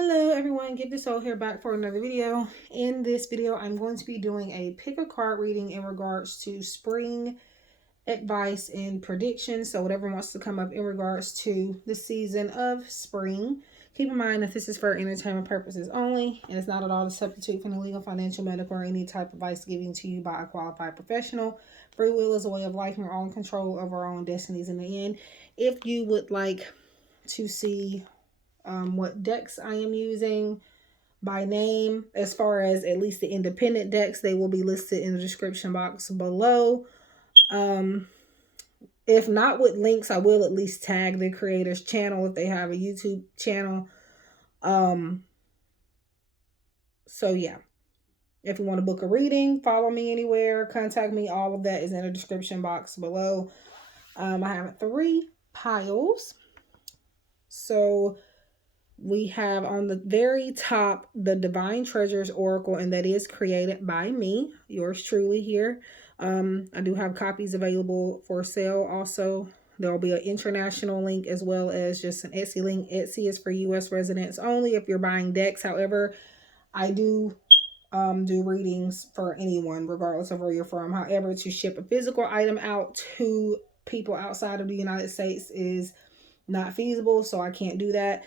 Hello everyone, GiftedSoul here back for another video. In this video, I'm going to be doing a pick a card reading in regards to spring advice and predictions. So whatever wants to come up in regards to the season of spring. Keep in mind that this is for entertainment purposes only, and it's not at all a substitute for any legal, financial, medical, or any type of advice given to you by a qualified professional. Free will is a way of life, and we're all in control of our own destinies in the end. If you would like to see what decks I am using by name, as far as at least the independent decks, they will be listed in the description box below. If not with links, I will at least tag the creator's channel if they have a YouTube channel. So yeah, if you want to book a reading, follow me anywhere, contact me, all of that is in the description box below. I have 3 piles. So we have on the very top the Divine Treasures Oracle, and that is created by me, yours truly here. I do have copies available for sale. Also, there will be an international link as well as just an Etsy link. Etsy is for US residents only if you're buying decks. However, I do readings for anyone regardless of where you're from. However, to ship a physical item out to people outside of the United States is not feasible, so I can't do that.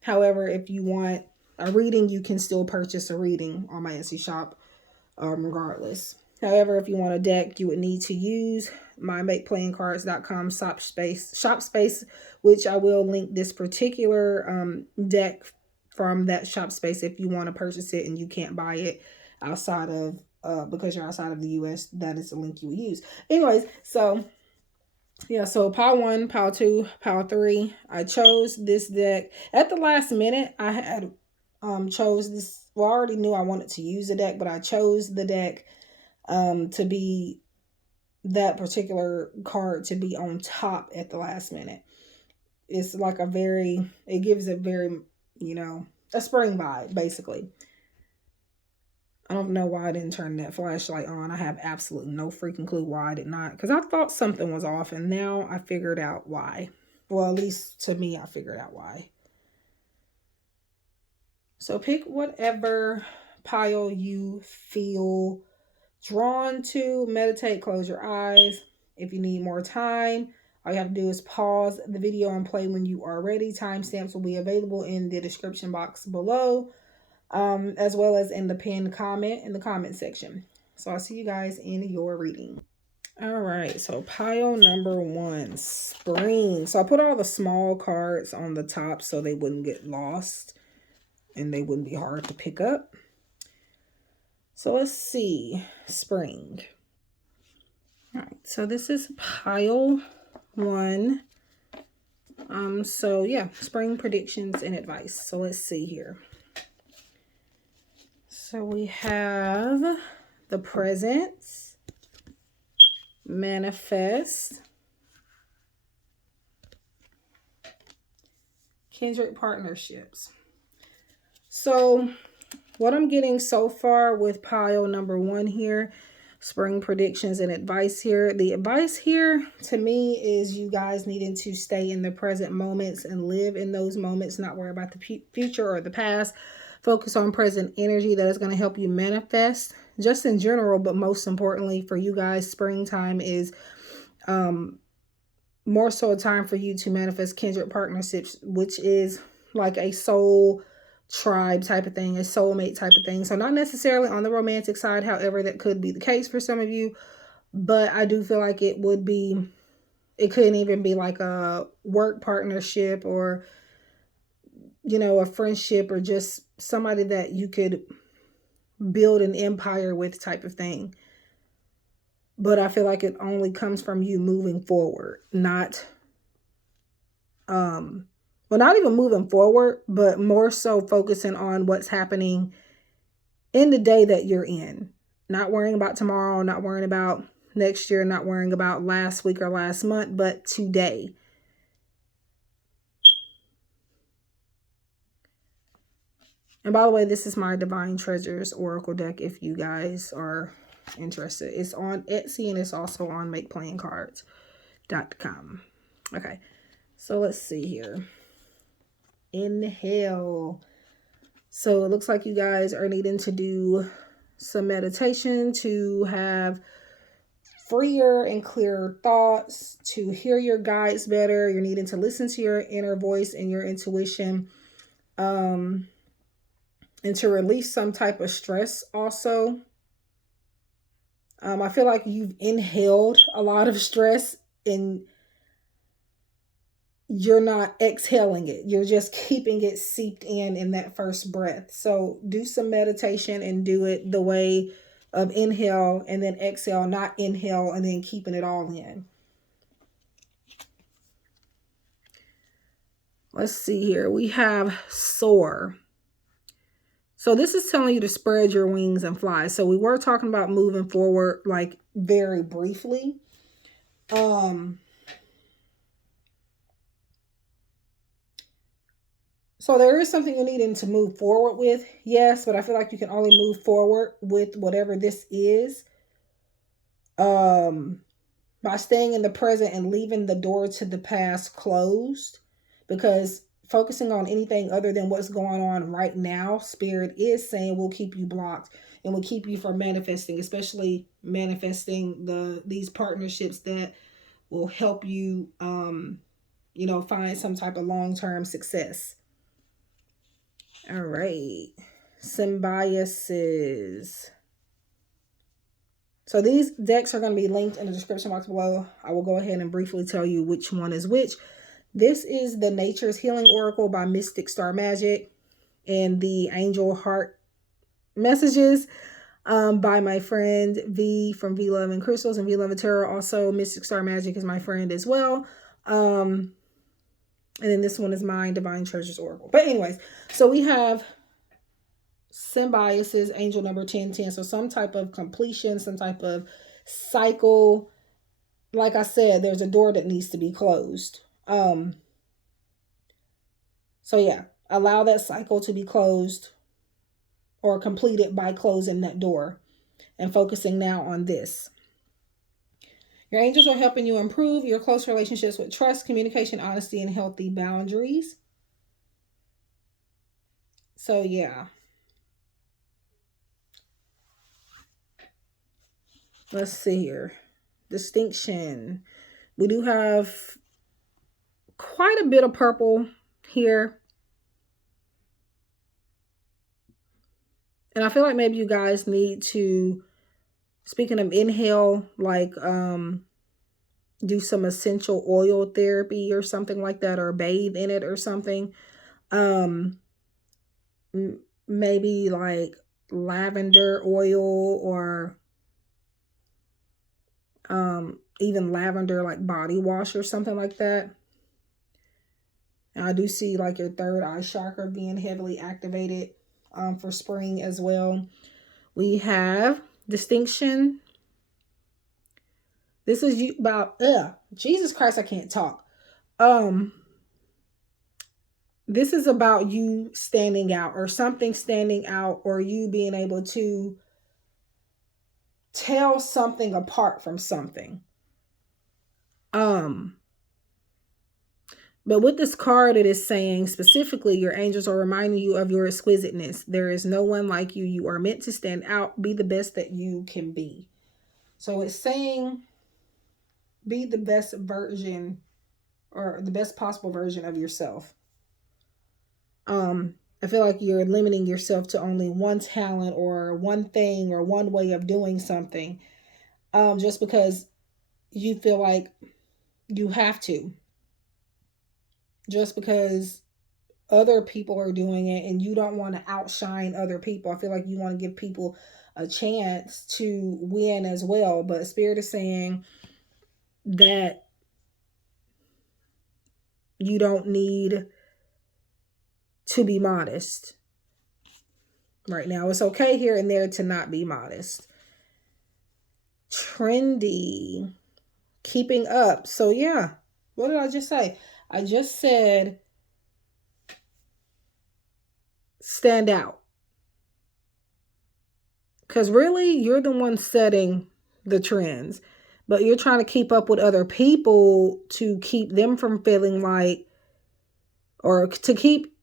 However, if you want a reading, you can still purchase a reading on my Etsy shop, regardless. However, if you want a deck, you would need to use my makeplayingcards.com shop space, which I will link this particular deck from that shop space if you want to purchase it and you can't buy it outside of because you're outside of the US. That is the link you would use. Anyways, so yeah, so pile 1, pile 2, pile 3. I chose this deck at the last minute. I had chose this. Well, I already knew I wanted to use the deck, but I chose the deck to be that particular card to be on top at the last minute. It's like it gives a very, a spring vibe, basically. I don't know why I didn't turn that flashlight on. I have absolutely no freaking clue why I did not. Because I thought something was off, and now I figured out why. Well, at least to me, I figured out why. So pick whatever pile you feel drawn to. Meditate, close your eyes. If you need more time, all you have to do is pause the video and play when you are ready. Timestamps will be available in the description box below. As well as in the pinned comment in the comment section. So I'll see you guys in your reading. All right, so pile number 1, spring. So I put all the small cards on the top so they wouldn't get lost and they wouldn't be hard to pick up. So let's see, spring. All right, so this is pile 1. So yeah, spring predictions and advice. So let's see here. So we have the presence, manifest, kindred partnerships. So what I'm getting so far with pile number 1 here, spring predictions and advice here. The advice here to me is you guys needing to stay in the present moments and live in those moments, not worry about the future or the past. Focus on present energy. That is going to help you manifest just in general, but most importantly for you guys, springtime is more so a time for you to manifest kindred partnerships, which is like a soul tribe type of thing, a soulmate type of thing. So not necessarily on the romantic side, however, that could be the case for some of you, but I do feel like it couldn't even be like a work partnership or a friendship or just somebody that you could build an empire with type of thing. But I feel like it only comes from you moving forward, not even moving forward, but more so focusing on what's happening in the day that you're in. Not worrying about tomorrow, not worrying about next year, not worrying about last week or last month, but today. And by the way, this is my Divine Treasures Oracle deck if you guys are interested. It's on Etsy and it's also on makeplayingcards.com. Okay, so let's see here. Inhale. So it looks like you guys are needing to do some meditation to have freer and clearer thoughts, to hear your guides better. You're needing to listen to your inner voice and your intuition, and to release some type of stress also. I feel like you've inhaled a lot of stress and you're not exhaling it. You're just keeping it seeped in that first breath. So do some meditation and do it the way of inhale and then exhale, not inhale and then keeping it all in. Let's see here. We have soar. So this is telling you to spread your wings and fly. So we were talking about moving forward, like very briefly. So there is something you're needing to move forward with, yes, but I feel like you can only move forward with whatever this is, by staying in the present and leaving the door to the past closed, because focusing on anything other than what's going on right now, Spirit is saying will keep you blocked and will keep you from manifesting, especially manifesting these partnerships that will help you, find some type of long-term success. All right. Symbiosis. So these decks are going to be linked in the description box below. I will go ahead and briefly tell you which one is which. This is the Nature's Healing Oracle by Mystic Star Magic, and the Angel Heart Messages by my friend V from V Love and Crystals and V Love and Tarot. Also, Mystic Star Magic is my friend as well. And then this one is mine, Divine Treasures Oracle. But anyways, so we have symbiosis, angel number 1010. So some type of completion, some type of cycle. Like I said, there's a door that needs to be closed. So yeah, allow that cycle to be closed or completed by closing that door and focusing now on this. Your angels are helping you improve your close relationships with trust, communication, honesty, and healthy boundaries. So yeah. Let's see here. Distinction. We do have quite a bit of purple here. And I feel like maybe you guys need to, speaking of inhale, like do some essential oil therapy or something like that, or bathe in it or something. Maybe like lavender oil, or even lavender like body wash or something like that. And I do see like your third eye chakra being heavily activated for spring as well. We have distinction. This is about Jesus Christ, I can't talk. This is about you standing out, or something standing out, or you being able to tell something apart from something. But with this card, it is saying specifically, your angels are reminding you of your exquisiteness. There is no one like you. You are meant to stand out. Be the best that you can be. So it's saying, be the best version, or the best possible version of yourself. I feel like you're limiting yourself to only one talent or one thing or one way of doing something, just because you feel like you have to. Just because other people are doing it and you don't want to outshine other people. I feel like you want to give people a chance to win as well. But Spirit is saying that you don't need to be modest right now. It's okay here and there to not be modest. Trendy. Keeping up. So yeah. What did I just say? I just said stand out. Because really, you're the one setting the trends. But you're trying to keep up with other people to keep them from feeling like, or to keep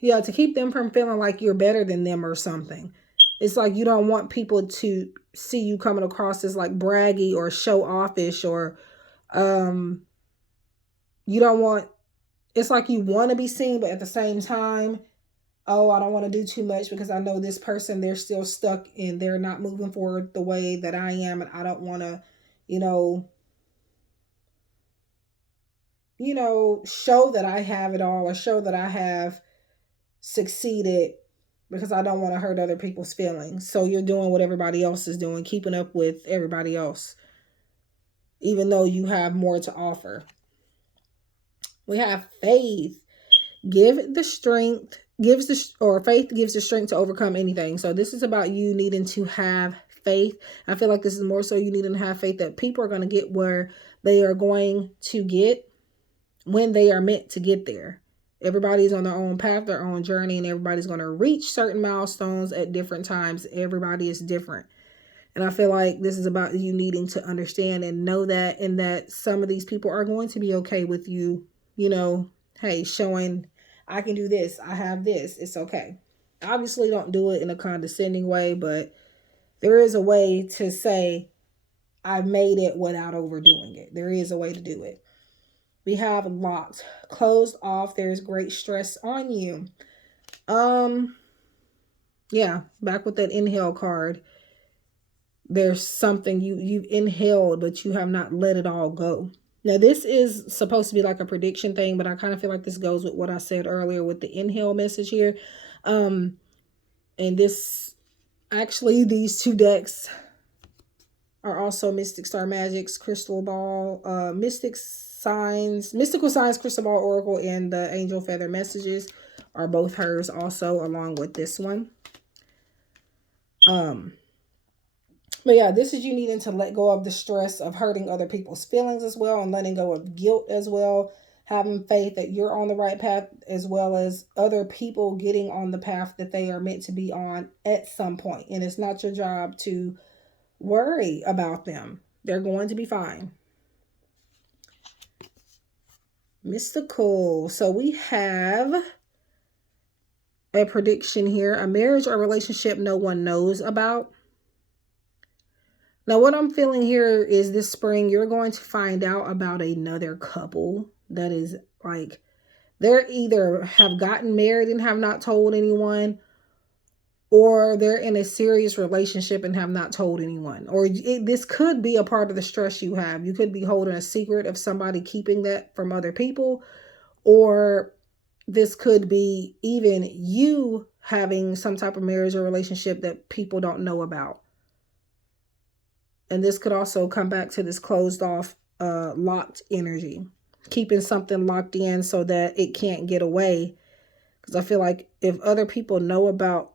yeah, to keep them from feeling like you're better than them or something. It's like you don't want people to see you coming across as like braggy or show offish, or um you don't want, it's like you want to be seen, but at the same time, oh, I don't want to do too much because I know this person, they're still stuck and they're not moving forward the way that I am, and I don't want to, you know, show that I have it all or show that I have succeeded because I don't want to hurt other people's feelings. So you're doing what everybody else is doing, keeping up with everybody else, even though you have more to offer. We have faith. Give the strength, gives the, or faith gives the strength to overcome anything. So this is about you needing to have faith. I feel like this is more so you needing to have faith that people are going to get where they are going to get when they are meant to get there. Everybody's on their own path, their own journey, and everybody's going to reach certain milestones at different times. Everybody is different. And I feel like this is about you needing to understand and know that, and that some of these people are going to be okay with you, hey, showing I can do this, I have this, it's okay. Obviously, don't do it in a condescending way, but there is a way to say, I made it without overdoing it. There is a way to do it. We have locked, closed off. There's great stress on you. Yeah, back with that inhale card. There's something you've inhaled, but you have not let it all go. Now, this is supposed to be like a prediction thing, but I kind of feel like this goes with what I said earlier with the inhale message here. And this, actually, these two decks are also Mystic Star Magic's Crystal Ball, Mystical Signs Crystal Ball Oracle, and the Angel Feather Messages are both hers also, along with this one. But yeah, this is you needing to let go of the stress of hurting other people's feelings as well, and letting go of guilt as well. Having faith that you're on the right path, as well as other people getting on the path that they are meant to be on at some point. And it's not your job to worry about them. They're going to be fine. Mystical. So we have a prediction here. A marriage or relationship no one knows about. Now, what I'm feeling here is this spring, you're going to find out about another couple that is like, they're either have gotten married and have not told anyone, or they're in a serious relationship and have not told anyone. Or this could be a part of the stress you have. You could be holding a secret of somebody keeping that from other people, or this could be even you having some type of marriage or relationship that people don't know about. And this could also come back to this closed off, locked energy, keeping something locked in so that it can't get away. Because I feel like if other people know about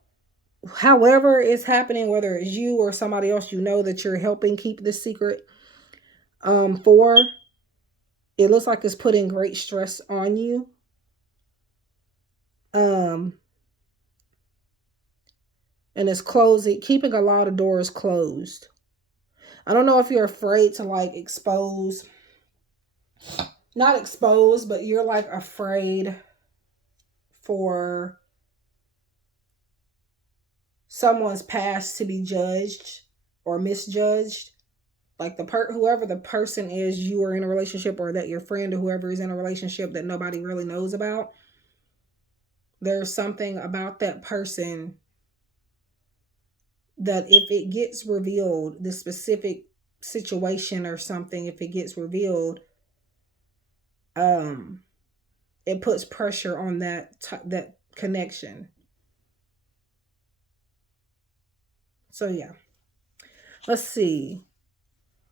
however it's happening, whether it's you or somebody else, that you're helping keep this secret for, it looks like it's putting great stress on you. And it's closing, keeping a lot of doors closed. I don't know if you're afraid to like not expose, but you're like afraid for someone's past to be judged or misjudged. Like whoever the person is you are in a relationship, or that your friend or whoever is in a relationship that nobody really knows about. There's something about that person that if it gets revealed, the specific situation or something, if it gets revealed, it puts pressure on that connection. So yeah, let's see.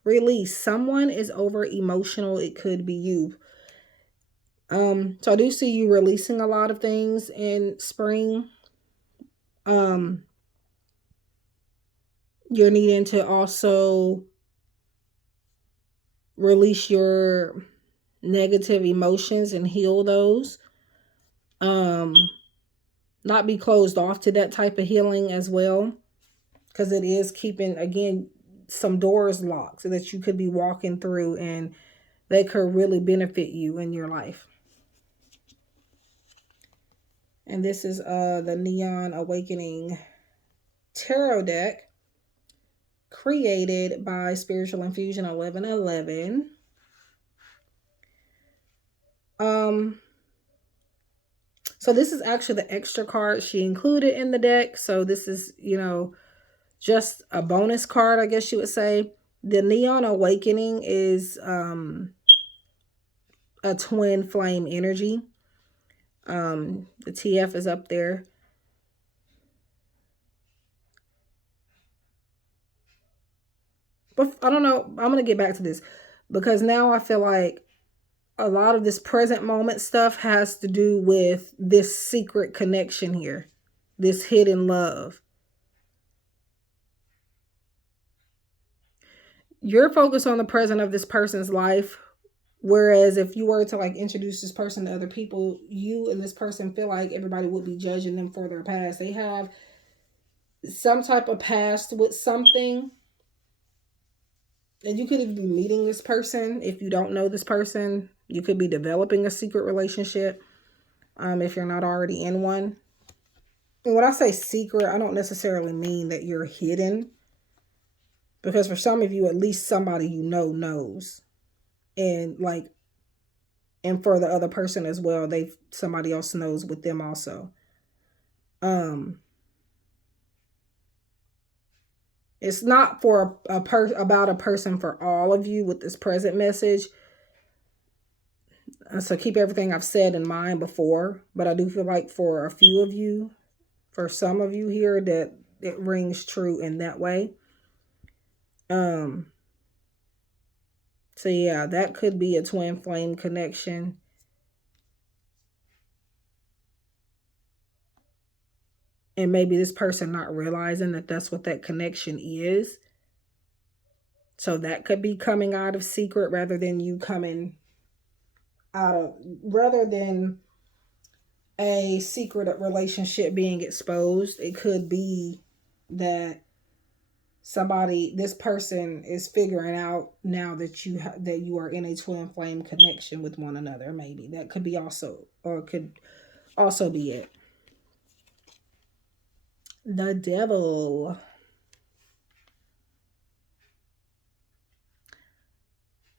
Release. Someone is over emotional. It could be you. So I do see you releasing a lot of things in spring. You're needing to also release your negative emotions and heal those. Not be closed off to that type of healing as well, because it is keeping, again, some doors locked so that you could be walking through, and they could really benefit you in your life. And this is the Neon Awakening Tarot deck, created by Spiritual Infusion 1111. So this is actually the extra card she included in the deck. So this is, just a bonus card, I guess you would say. The Neon Awakening is a twin flame energy. The TF is up there. But I don't know. I'm going to get back to this because now I feel like a lot of this present moment stuff has to do with this secret connection here, this hidden love. You're focused on the present of this person's life. Whereas if you were to like introduce this person to other people, you and this person feel like everybody would be judging them for their past. They have some type of past with something. And you could even be meeting this person. If you don't know this person, you could be developing a secret relationship if you're not already in one. And when I say secret, I don't necessarily mean that you're hidden. Because for some of you, at least somebody you know knows. And for the other person as well, somebody else knows with them also. It's not for about a person for all of you with this present message. So keep everything I've said in mind before, but I do feel like for a few of you, for some of you here, that it rings true in that way. So yeah, that could be a twin flame connection. And maybe this person not realizing that that's what that connection is. So that could be coming out of secret rather than a secret relationship being exposed. It could be that this person is figuring out now that you are in a twin flame connection with one another. Maybe that could be also, or could also be it. The Devil.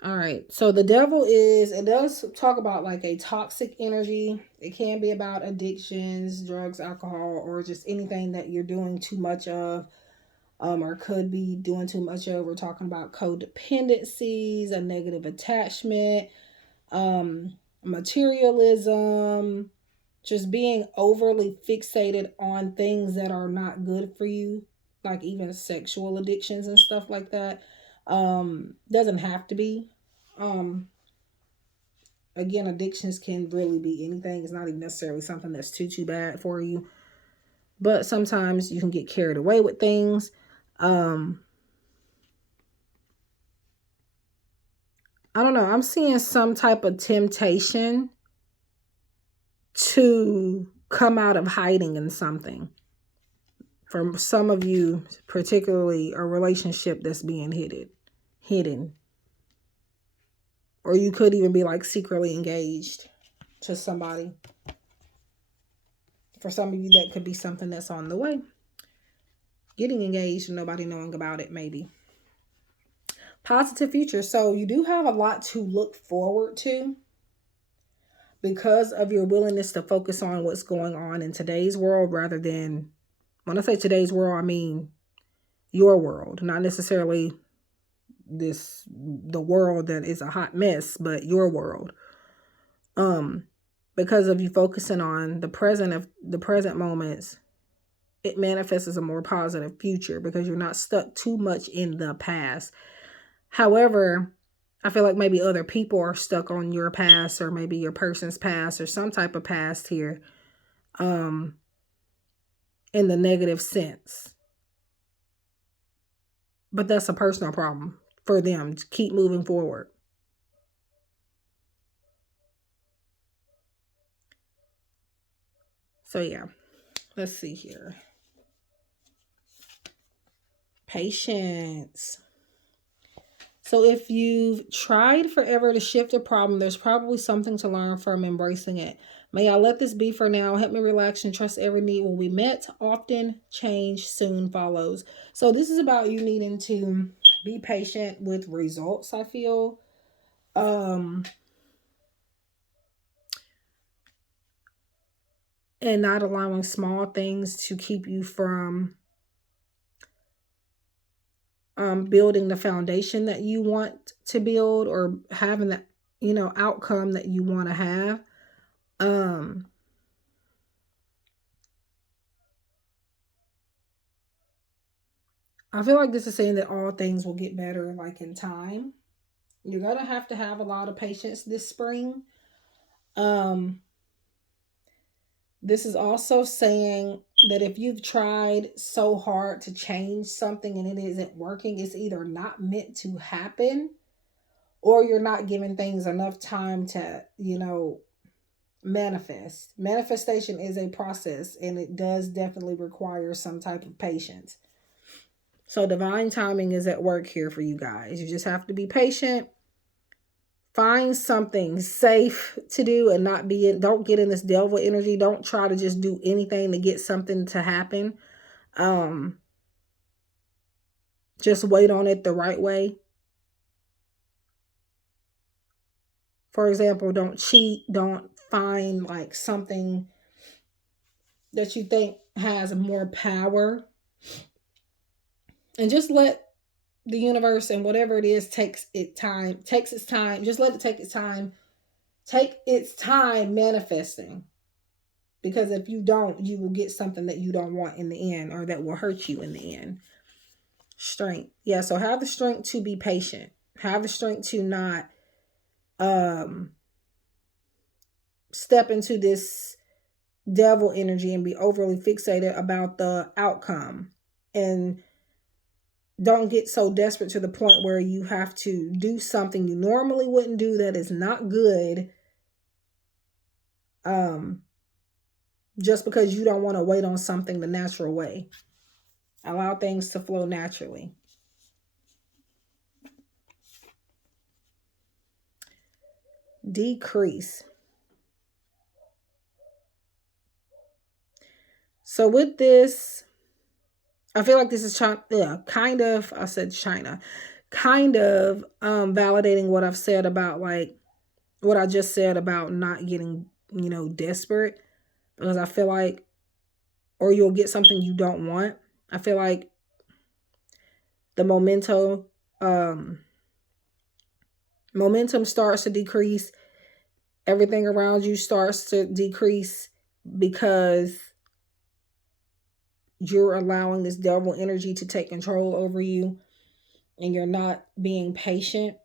All right. So the devil it does talk about like a toxic energy. It can be about addictions, drugs, alcohol, or just anything that you're doing too much of, or could be doing too much of. We're talking about codependencies, a negative attachment, materialism, just being overly fixated on things that are not good for you, like even sexual addictions and stuff like that. Doesn't have to be. Again, addictions can really be anything. It's not even necessarily something that's too bad for you. But sometimes you can get carried away with things. I don't know. I'm seeing some type of temptation to come out of hiding in something. For some of you, particularly a relationship that's being hidden. Or you could even be like secretly engaged to somebody. For some of you, that could be something that's on the way. Getting engaged and nobody knowing about it, maybe. Positive future. So you do have a lot to look forward to because of your willingness to focus on what's going on in today's world rather than, when I say today's world, I mean your world, not necessarily the world that is a hot mess, but your world. Because of you focusing on the present moments, it manifests as a more positive future because you're not stuck too much in the past. However, I feel like maybe other people are stuck on your past or maybe your person's past or some type of past here, in the negative sense. But that's a personal problem for them to keep moving forward. So yeah, let's see here. Patience. So if you've tried forever to shift a problem, there's probably something to learn from embracing it. May I let this be for now. Help me relax and trust every need will be met. Often change soon follows. So this is about you needing to be patient with results, I feel. And not allowing small things to keep you from building the foundation that you want to build, or having the outcome that you want to have. I feel like this is saying that all things will get better like in time. You're gonna have to have a lot of patience this spring. um this is also saying that if you've tried so hard to change something and it isn't working, it's either not meant to happen, or you're not giving things enough time to manifest. Manifestation is a process, and it does definitely require some type of patience. So divine timing is at work here for you guys. You just have to be patient. Find something safe to do and not be in, don't get in this devil energy. Don't try to just do anything to get something to happen. Just wait on it the right way. For example, don't cheat. Don't find like something that you think has more power, and just let the universe and whatever it is takes its time. Just let it take its time. Take its time manifesting. Because if you don't, you will get something that you don't want in the end, or that will hurt you in the end. Strength. Yeah, so have the strength to be patient. Have the strength to not step into this devil energy and be overly fixated about the outcome. And don't get so desperate to the point where you have to do something you normally wouldn't do that is not good, just because you don't want to wait on something the natural way. Allow things to flow naturally. Decrease. So with this, I feel like this is kind of, I said China, kind of validating what I've said about, like, what I just said about not getting, desperate. Because I feel like, or you'll get something you don't want. I feel like the momentum starts to decrease. Everything around you starts to decrease because you're allowing this devil energy to take control over you, and you're not being patient.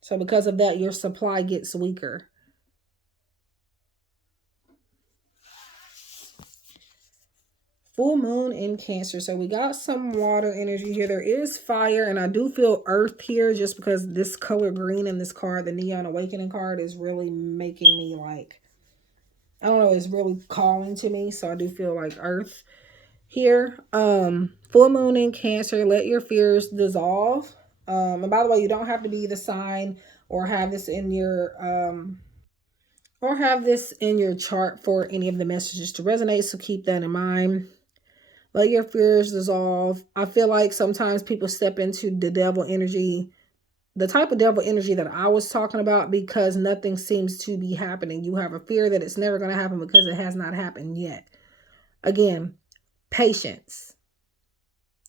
So because of that, your supply gets weaker. Full moon in Cancer. So we got some water energy here. There is fire, and I do feel earth here, just because this color green in this card, the Neon Awakening card, is really making me like, I don't know, it's really calling to me. So I do feel like earth here. Full moon in Cancer. Let your fears dissolve. And by the way, you don't have to be the sign or have this in your chart for any of the messages to resonate. So keep that in mind. Let your fears dissolve. I feel like sometimes people step into the devil energy, the type of devil energy that I was talking about, because nothing seems to be happening. You have a fear that it's never going to happen because it has not happened yet. Again, patience.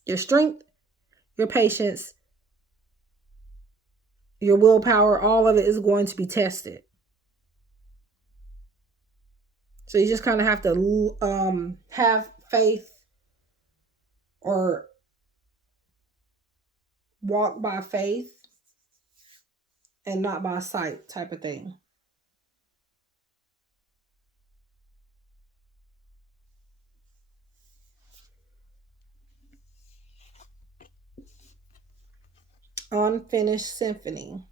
Your strength, your patience, your willpower, all of it is going to be tested. So you just kind of have to have faith, or walk by faith and not by sight, type of thing. Unfinished symphony.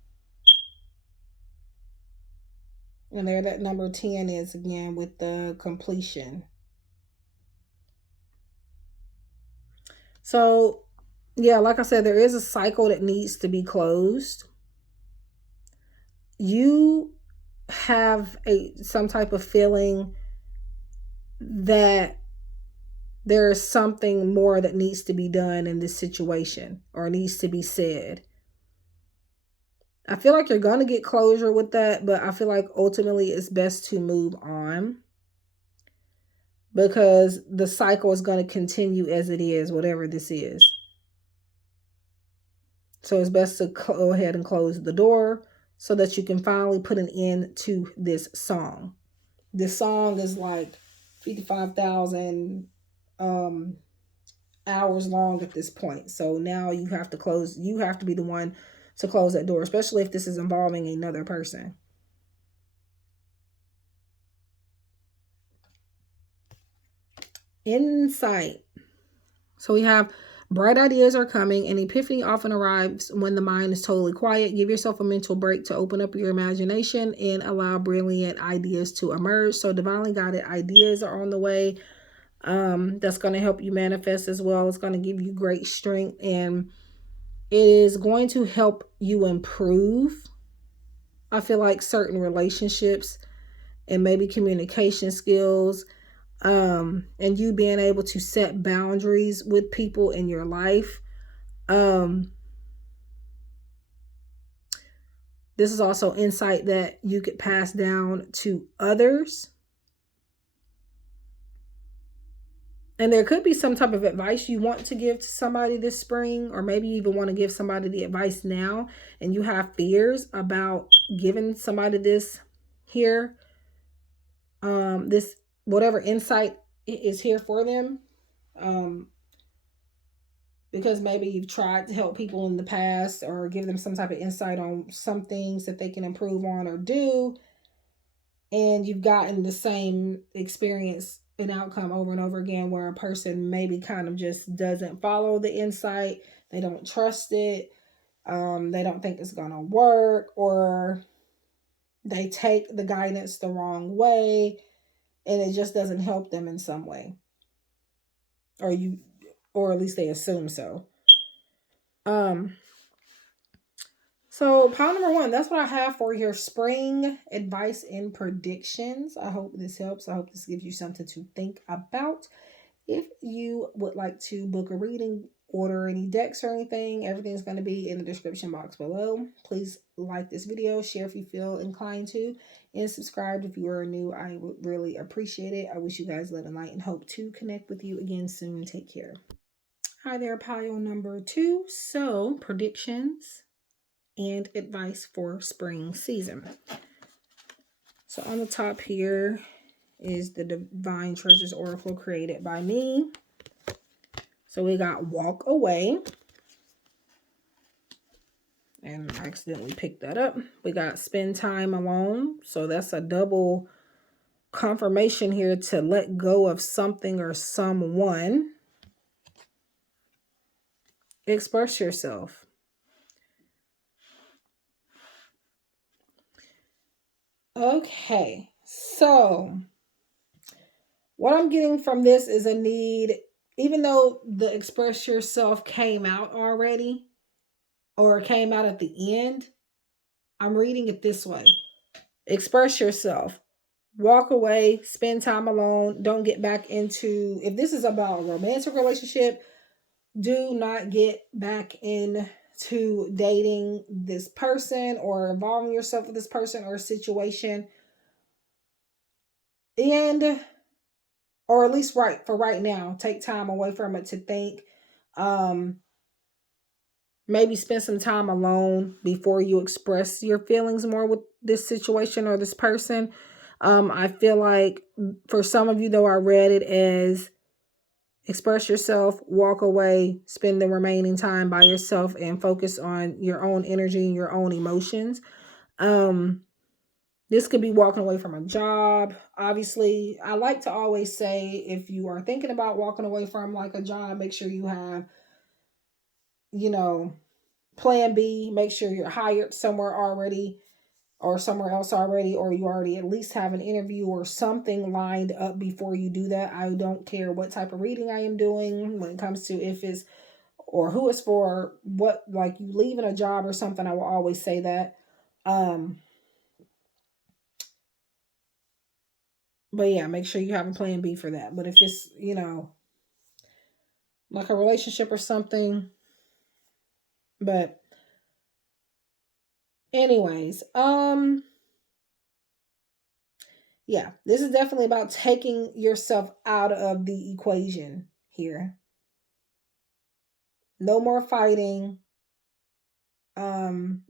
And there that number 10 is again with the completion. So Yeah, like I said, there is a cycle that needs to be closed. You have some type of feeling that there is something more that needs to be done in this situation or needs to be said. I feel like you're going to get closure with that, but I feel like ultimately it's best to move on because the cycle is going to continue as it is, whatever this is. So it's best to go ahead and close the door so that you can finally put an end to this song. This song is like 55,000 hours long at this point. So now you have to be the one to close that door, especially if this is involving another person. Insight. So we have bright ideas are coming. An epiphany often arrives when the mind is totally quiet. Give yourself a mental break to open up your imagination and allow brilliant ideas to emerge. So divinely guided ideas are on the way. That's going to help you manifest as well. It's going to give you great strength, and it is going to help you improve, I feel like, certain relationships and maybe communication skills, and you being able to set boundaries with people in your life. This is also insight that you could pass down to others. And there could be some type of advice you want to give to somebody this spring, or maybe you even want to give somebody the advice now, and you have fears about giving somebody this here, this whatever insight is here for them. Because maybe you've tried to help people in the past or give them some type of insight on some things that they can improve on or do, and you've gotten the same experience and outcome over and over again where a person maybe kind of just doesn't follow the insight, they don't trust it, they don't think it's gonna work, or they take the guidance the wrong way and it just doesn't help them in some way, or you or at least they assume so. um So, pile number one, that's what I have for your spring advice and predictions. I hope this helps. I hope this gives you something to think about. If you would like to book a reading, order any decks or anything, everything's going to be in the description box below. Please like this video, share if you feel inclined to, and subscribe if you are new. I would really appreciate it. I wish you guys love and light and hope to connect with you again soon. Take care. Hi there, pile number two. So, predictions and advice for spring season. So on the top here is the Divine Treasures Oracle created by me. So we got walk away. And I accidentally picked that up. We got spend time alone. So that's a double confirmation here to let go of something or someone. Express yourself. Okay, so what I'm getting from this is a need, even though the express yourself came out already or came out at the end, I'm reading it this way. Express yourself. Walk away, spend time alone. Don't get back into, if this is about a romantic relationship, do not get back into dating this person or involving yourself with this person or situation. And or at least for right now, take time away from it to think. Maybe spend some time alone before you express your feelings more with this situation or this person. I feel like for some of you, though, I read it as express yourself, walk away, spend the remaining time by yourself, and focus on your own energy and your own emotions. This could be walking away from a job. Obviously, I like to always say if you are thinking about walking away from like a job, make sure you have, plan B. Make sure you're hired somewhere already or somewhere else already, or you already at least have an interview or something lined up before you do that. I don't care what type of reading I am doing when it comes to if it's or who it's for, what, like you leaving a job or something. I will always say that. Um, but yeah, make sure you have a plan B for that. But if it's, like a relationship or something, but anyways, yeah, this is definitely about taking yourself out of the equation here. No more fighting.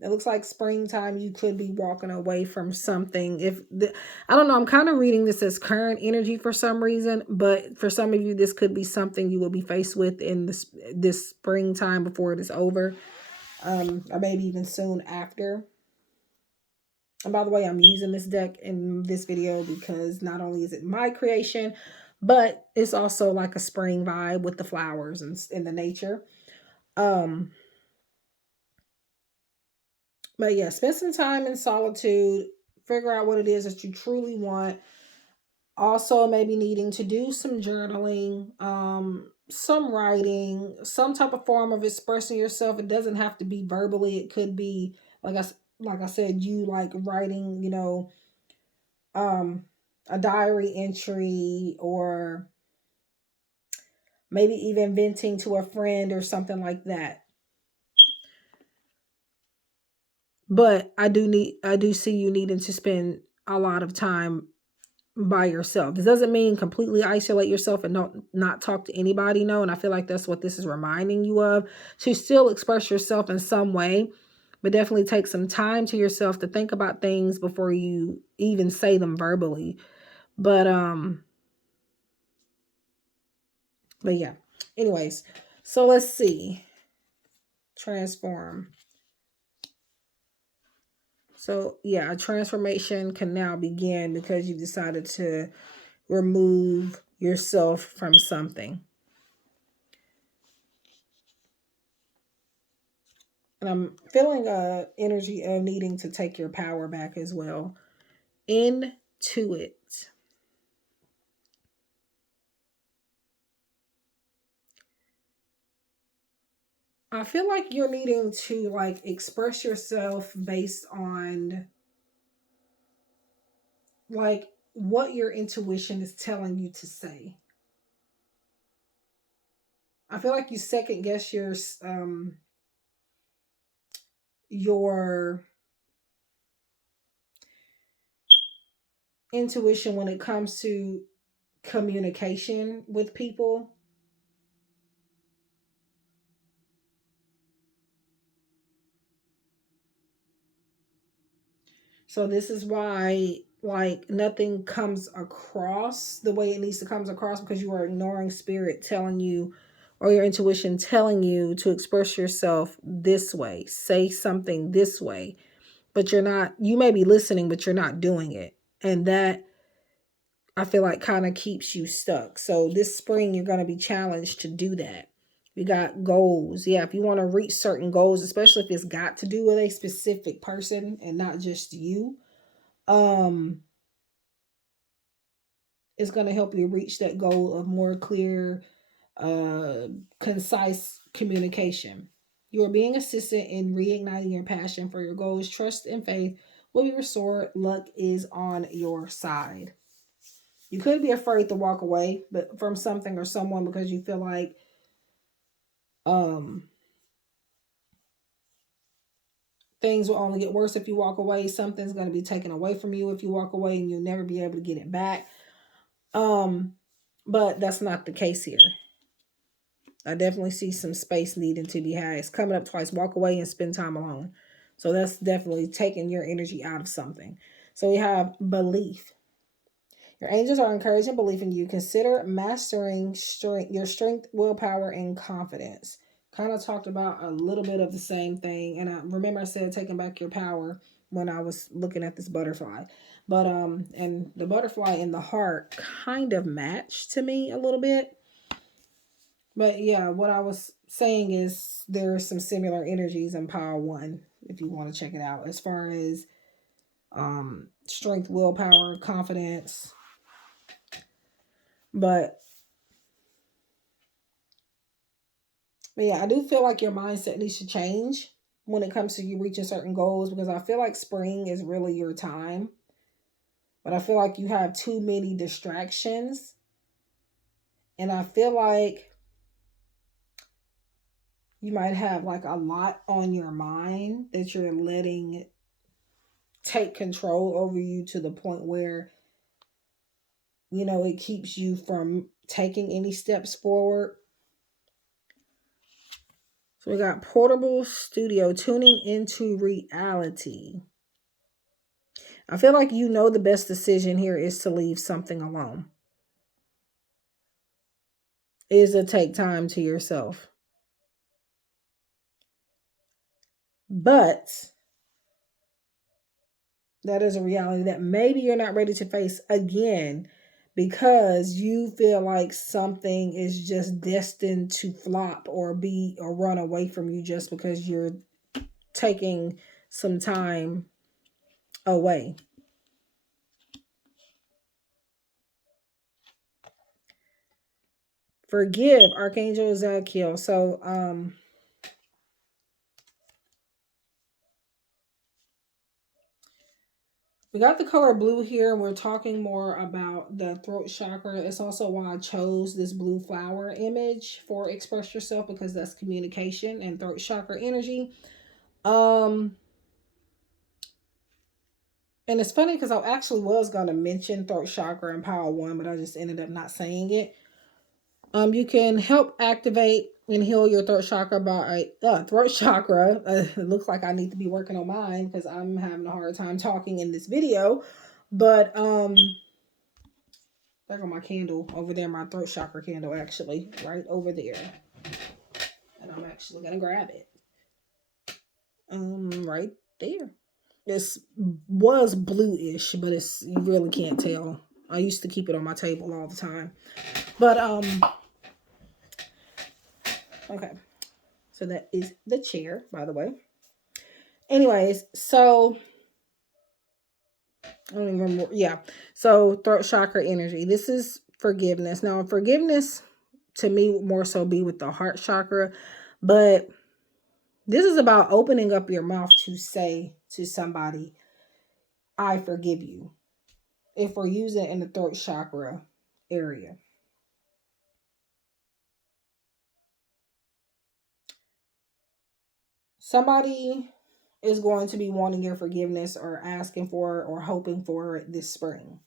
It looks like springtime. You could be walking away from something. I don't know, I'm kind of reading this as current energy for some reason, but for some of you, this could be something you will be faced with in this springtime before it is over, or maybe even soon after. And by the way, I'm using this deck in this video because not only is it my creation, but it's also like a spring vibe with the flowers and in the nature. But yeah, spend some time in solitude, figure out what it is that you truly want. Also, maybe needing to do some journaling, some writing, some type of form of expressing yourself. It doesn't have to be verbally. It could be like I said, you like writing, um, a diary entry, or maybe even venting to a friend or something like that. But I do see you needing to spend a lot of time by yourself. This doesn't mean completely isolate yourself and not talk to anybody. No, and I feel like that's what this is reminding you of, to still express yourself in some way, but definitely take some time to yourself to think about things before you even say them verbally. But yeah. Anyways, so let's see. Transform. So yeah, a transformation can now begin because you decided to remove yourself from something. And I'm feeling a energy of needing to take your power back as well. Into it. I feel like you're needing to like express yourself based on like what your intuition is telling you to say. I feel like you second guess your intuition when it comes to communication with people. So this is why like nothing comes across the way it needs to comes across, because you are ignoring spirit telling you, or your intuition telling you to express yourself this way, say something this way, but you're not, you may be listening but you're not doing it. And that, I feel like, kind of keeps you stuck. So this spring you're going to be challenged to do that. We got goals. Yeah, if you want to reach certain goals, especially if it's got to do with a specific person and not just you, um it's going to help you reach that goal of more clear, uh concise communication. You are being assisted in reigniting your passion for your goals. Trust and faith will be restored. Luck is on your side. You could be afraid to walk away but from something or someone because you feel like um things will only get worse if you walk away. Something's going to be taken away from you if you walk away, and you'll never be able to get it back. um but that's not the case here. I definitely see some space needing to be had. It's coming up twice. Walk away and spend time alone. So that's definitely taking your energy out of something. So we have belief. Your angels are encouraging belief in you. Consider mastering your strength, willpower, and confidence. Kind of talked about a little bit of the same thing. And I remember I said taking back your power when I was looking at this butterfly. But and the butterfly in the heart kind of matched to me a little bit. But yeah, what I was saying is there are some similar energies in Power One if you want to check it out, as far as strength, willpower, confidence. But But yeah, I do feel like your mindset needs to change when it comes to you reaching certain goals, because I feel like spring is really your time. But I feel like you have too many distractions. And I feel like you might have like a lot on your mind that you're letting take control over you to the point where, you know, it keeps you from taking any steps forward. So we got portable studio, tuning into reality. I feel like you know the best decision here is to leave something alone. Is to take time to yourself. But that is a reality that maybe you're not ready to face again, because you feel like something is just destined to flop or be or run away from you just because you're taking some time away. Forgive, Archangel Zadkiel. So we got the color blue here, and we're talking more about the throat chakra. It's also why I chose this blue flower image for Express Yourself, because that's communication and throat chakra energy. And it's funny because I actually was going to mention throat chakra and power one, but I just ended up not saying it. You can help activate and heal your throat chakra by throat chakra. It looks like I need to be working on mine because I'm having a hard time talking in this video. But back on my candle over there, my throat chakra candle, actually, right over there. And I'm actually gonna grab it. Right there. This was bluish, but it's, you really can't tell. I used to keep it on my table all the time. But okay. So that is the chair, by the way. Anyways, so I don't even remember. Yeah. So throat chakra energy. This is forgiveness. Now, forgiveness to me more so be with the heart chakra, but this is about opening up your mouth to say to somebody, I forgive you. If we're using it in the throat chakra area. Somebody is going to be wanting your forgiveness or asking for or hoping for it this spring.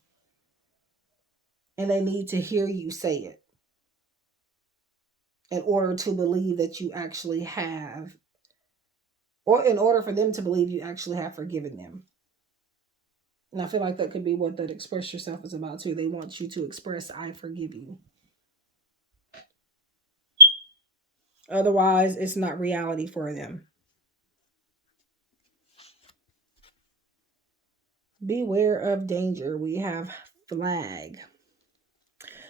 And they need to hear you say it in order to believe that you actually have, or in order for them to believe you actually have forgiven them. And I feel like that could be what that Express Yourself is about too. They want you to express, I forgive you. Otherwise, it's not reality for them. Beware of danger. We have flag.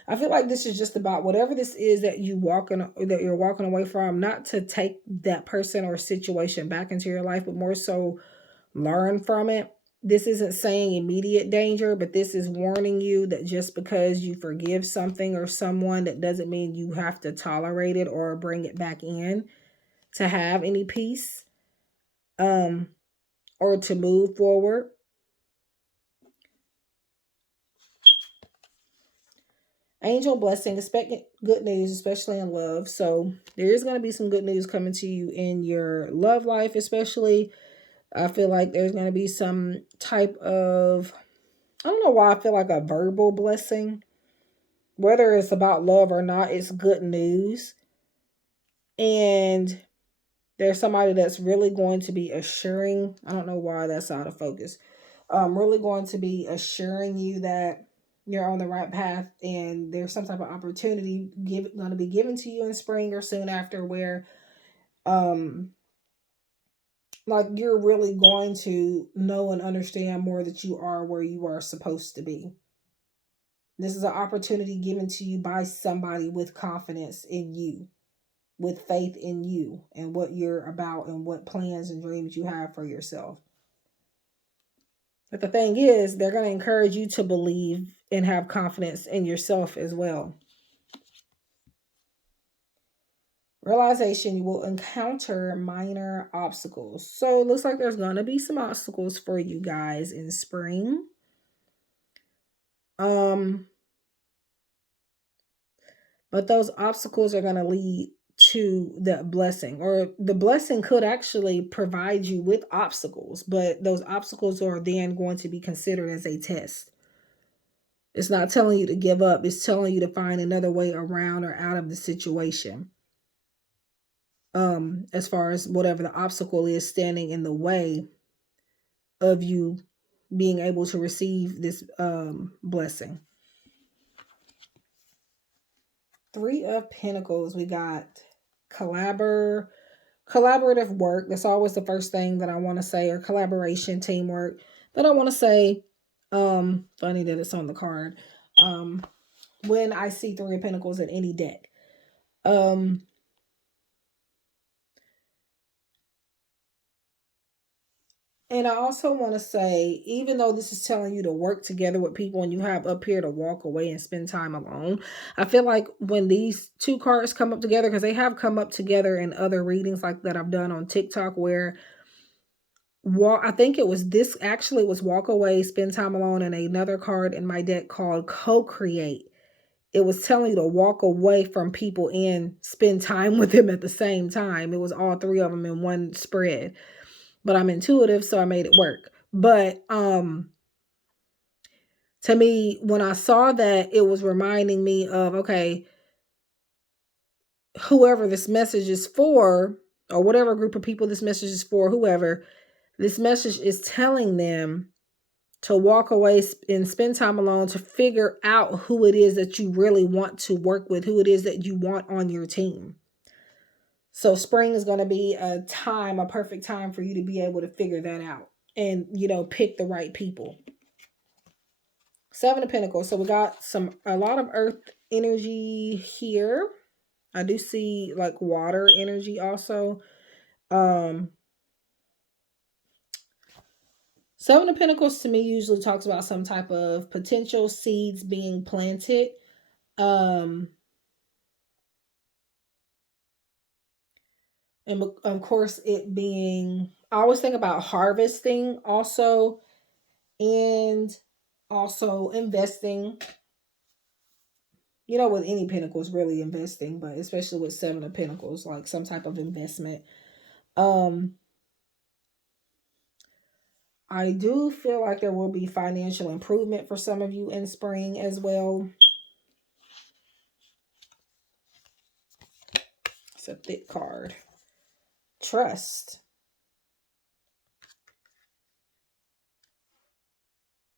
I feel like this is just about whatever this is that you're walking away from, not to take that person or situation back into your life, but more so learn from it. This isn't saying immediate danger, but this is warning you that just because you forgive something or someone, that doesn't mean you have to tolerate it or bring it back in to have any peace, or to move forward. Angel blessing, expect good news, especially in love. So there is going to be some good news coming to you in your love life, especially. I feel like there's going to be some type of, I don't know why I feel like a verbal blessing. Whether it's about love or not, it's good news. And there's somebody that's really going to be assuring, I don't know why that's out of focus. Really going to be assuring you that you're on the right path, and there's some type of opportunity going to be given to you in spring or soon after, where like you're really going to know and understand more that you are where you are supposed to be. This is an opportunity given to you by somebody with confidence in you, with faith in you and what you're about and what plans and dreams you have for yourself. But the thing is, they're going to encourage you to believe and have confidence in yourself as well. Realization, you will encounter minor obstacles. So it looks like there's going to be some obstacles for you guys in spring. But those obstacles are going to lead to the blessing, or the blessing could actually provide you with obstacles, but those obstacles are then going to be considered as a test. It's not telling you to give up. It's telling you to find another way around or out of the situation. As far as whatever the obstacle is standing in the way of you being able to receive this blessing. 3 of Pentacles, we got collaborative work. That's always the first thing that I want to say, or collaboration, teamwork. Then I want to say, funny that it's on the card. When I see 3 of Pentacles in any deck. And I also want to say, even though this is telling you to work together with people and you have up here to walk away and spend time alone, I feel like when these 2 cards come up together, because they have come up together in other readings like that I've done on TikTok, where I think it was this, actually it was walk away, spend time alone, and another card in my deck called co-create. It was telling you to walk away from people and spend time with them at the same time. It was all 3 of them in one spread. But I'm intuitive, so I made it work. But to me, when I saw that, it was reminding me of, okay, whoever this message is for, or whatever group of people this message is for, whoever, this message is telling them to walk away and spend time alone to figure out who it is that you really want to work with, who it is that you want on your team. So spring is going to be a perfect time for you to be able to figure that out and, pick the right people. 7 of Pentacles. So we got a lot of earth energy here. I do see like water energy also. 7 of Pentacles to me usually talks about some type of potential seeds being planted. And of course, it being, I always think about harvesting also, and also investing. With any Pentacles, really investing, but especially with 7 of Pentacles, like some type of investment. I do feel like there will be financial improvement for some of you in spring as well. It's a thick card. Trust.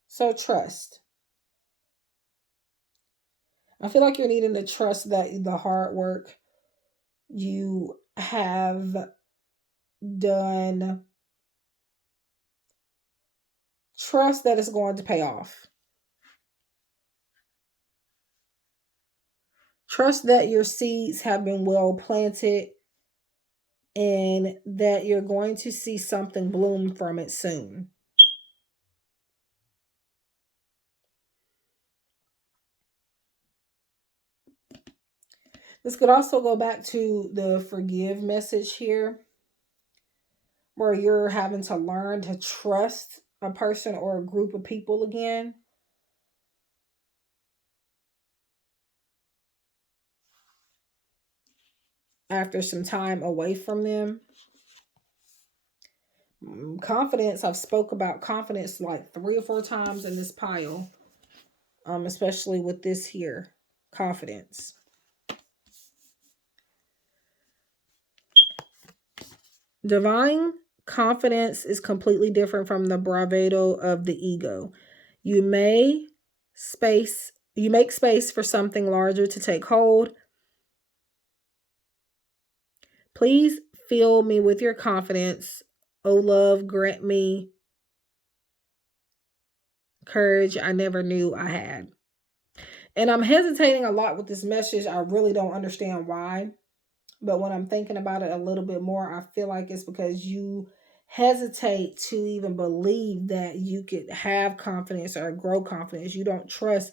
So trust. I feel like you're needing to trust that the hard work you have done, trust that it's going to pay off. Trust that your seeds have been well planted and that you're going to see something bloom from it soon. This could also go back to the forgive message here, where you're having to learn to trust a person or a group of people again. After some time away from them. Confidence, I've spoke about confidence like 3 or 4 times in this pile. Especially with this here, confidence. Divine confidence is completely different from the bravado of the ego. You make space for something larger to take hold. Please fill me with your confidence. Oh, love, grant me courage I never knew I had. And I'm hesitating a lot with this message. I really don't understand why. But when I'm thinking about it a little bit more, I feel like it's because you hesitate to even believe that you could have confidence or grow confidence. You don't trust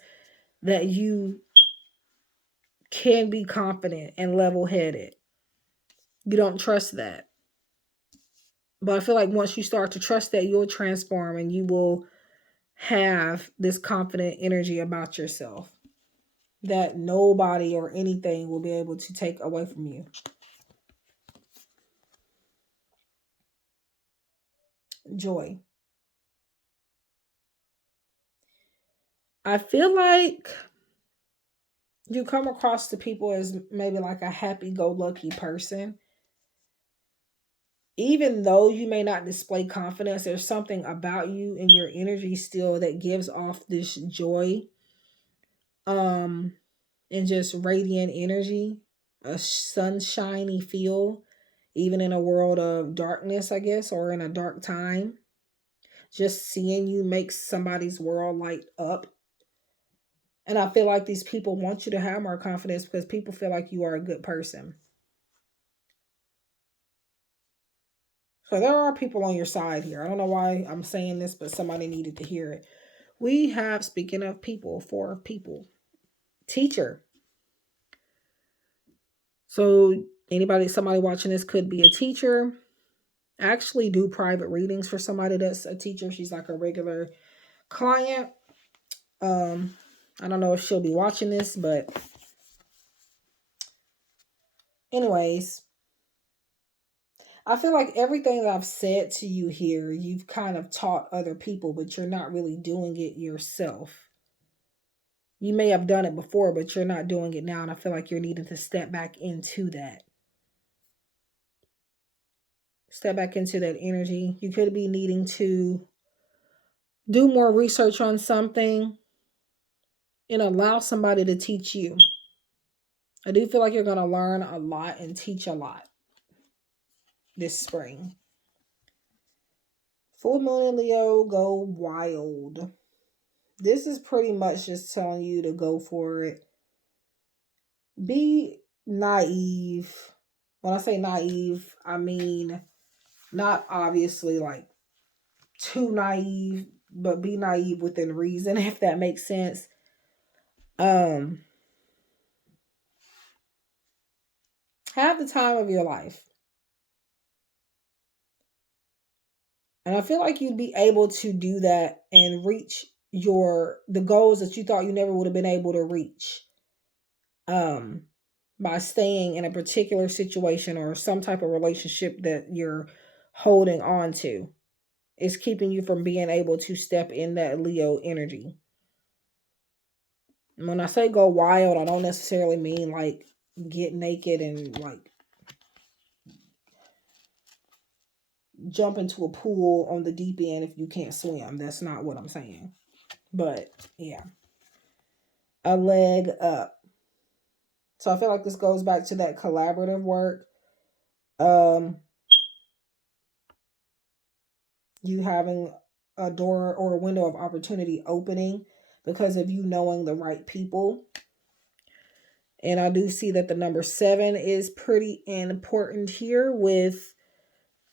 that you can be confident and level-headed. You don't trust that. But I feel like once you start to trust that, you'll transform and you will have this confident energy about yourself that nobody or anything will be able to take away from you. Joy. I feel like you come across the people as maybe like a happy-go-lucky person. Even though you may not display confidence, there's something about you and your energy still that gives off this joy, um, and just radiant energy, a sunshiny feel, even in a world of darkness, I guess, or in a dark time. Just seeing you makes somebody's world light up. And I feel like these people want you to have more confidence because people feel like you are a good person. So there are people on your side here. I don't know why I'm saying this, but somebody needed to hear it. We have, speaking of people, 4 people. Teacher. So somebody watching this could be a teacher. I actually do private readings for somebody that's a teacher. She's like a regular client. I don't know if she'll be watching this, but anyways, I feel like everything that I've said to you here, you've kind of taught other people, but you're not really doing it yourself. You may have done it before, but you're not doing it now. And I feel like you're needing to step back into that. Step back into that energy. You could be needing to do more research on something and allow somebody to teach you. I do feel like you're going to learn a lot and teach a lot this spring. Full moon in Leo, go wild. This is pretty much just telling you to go for it. Be naive. When I say naive, I mean not obviously like too naive, but be naive within reason, if that makes sense. Have the time of your life. And I feel like you'd be able to do that and reach the goals that you thought you never would have been able to reach. By staying in a particular situation or some type of relationship that you're holding on to. It's keeping you from being able to step in that Leo energy. When I say go wild, I don't necessarily mean like get naked and like jump into a pool on the deep end if you can't swim. That's not what I'm saying. But yeah, a leg up. So I feel like this goes back to that collaborative work. You having a door or a window of opportunity opening because of you knowing the right people. And I do see that the number 7 is pretty important here with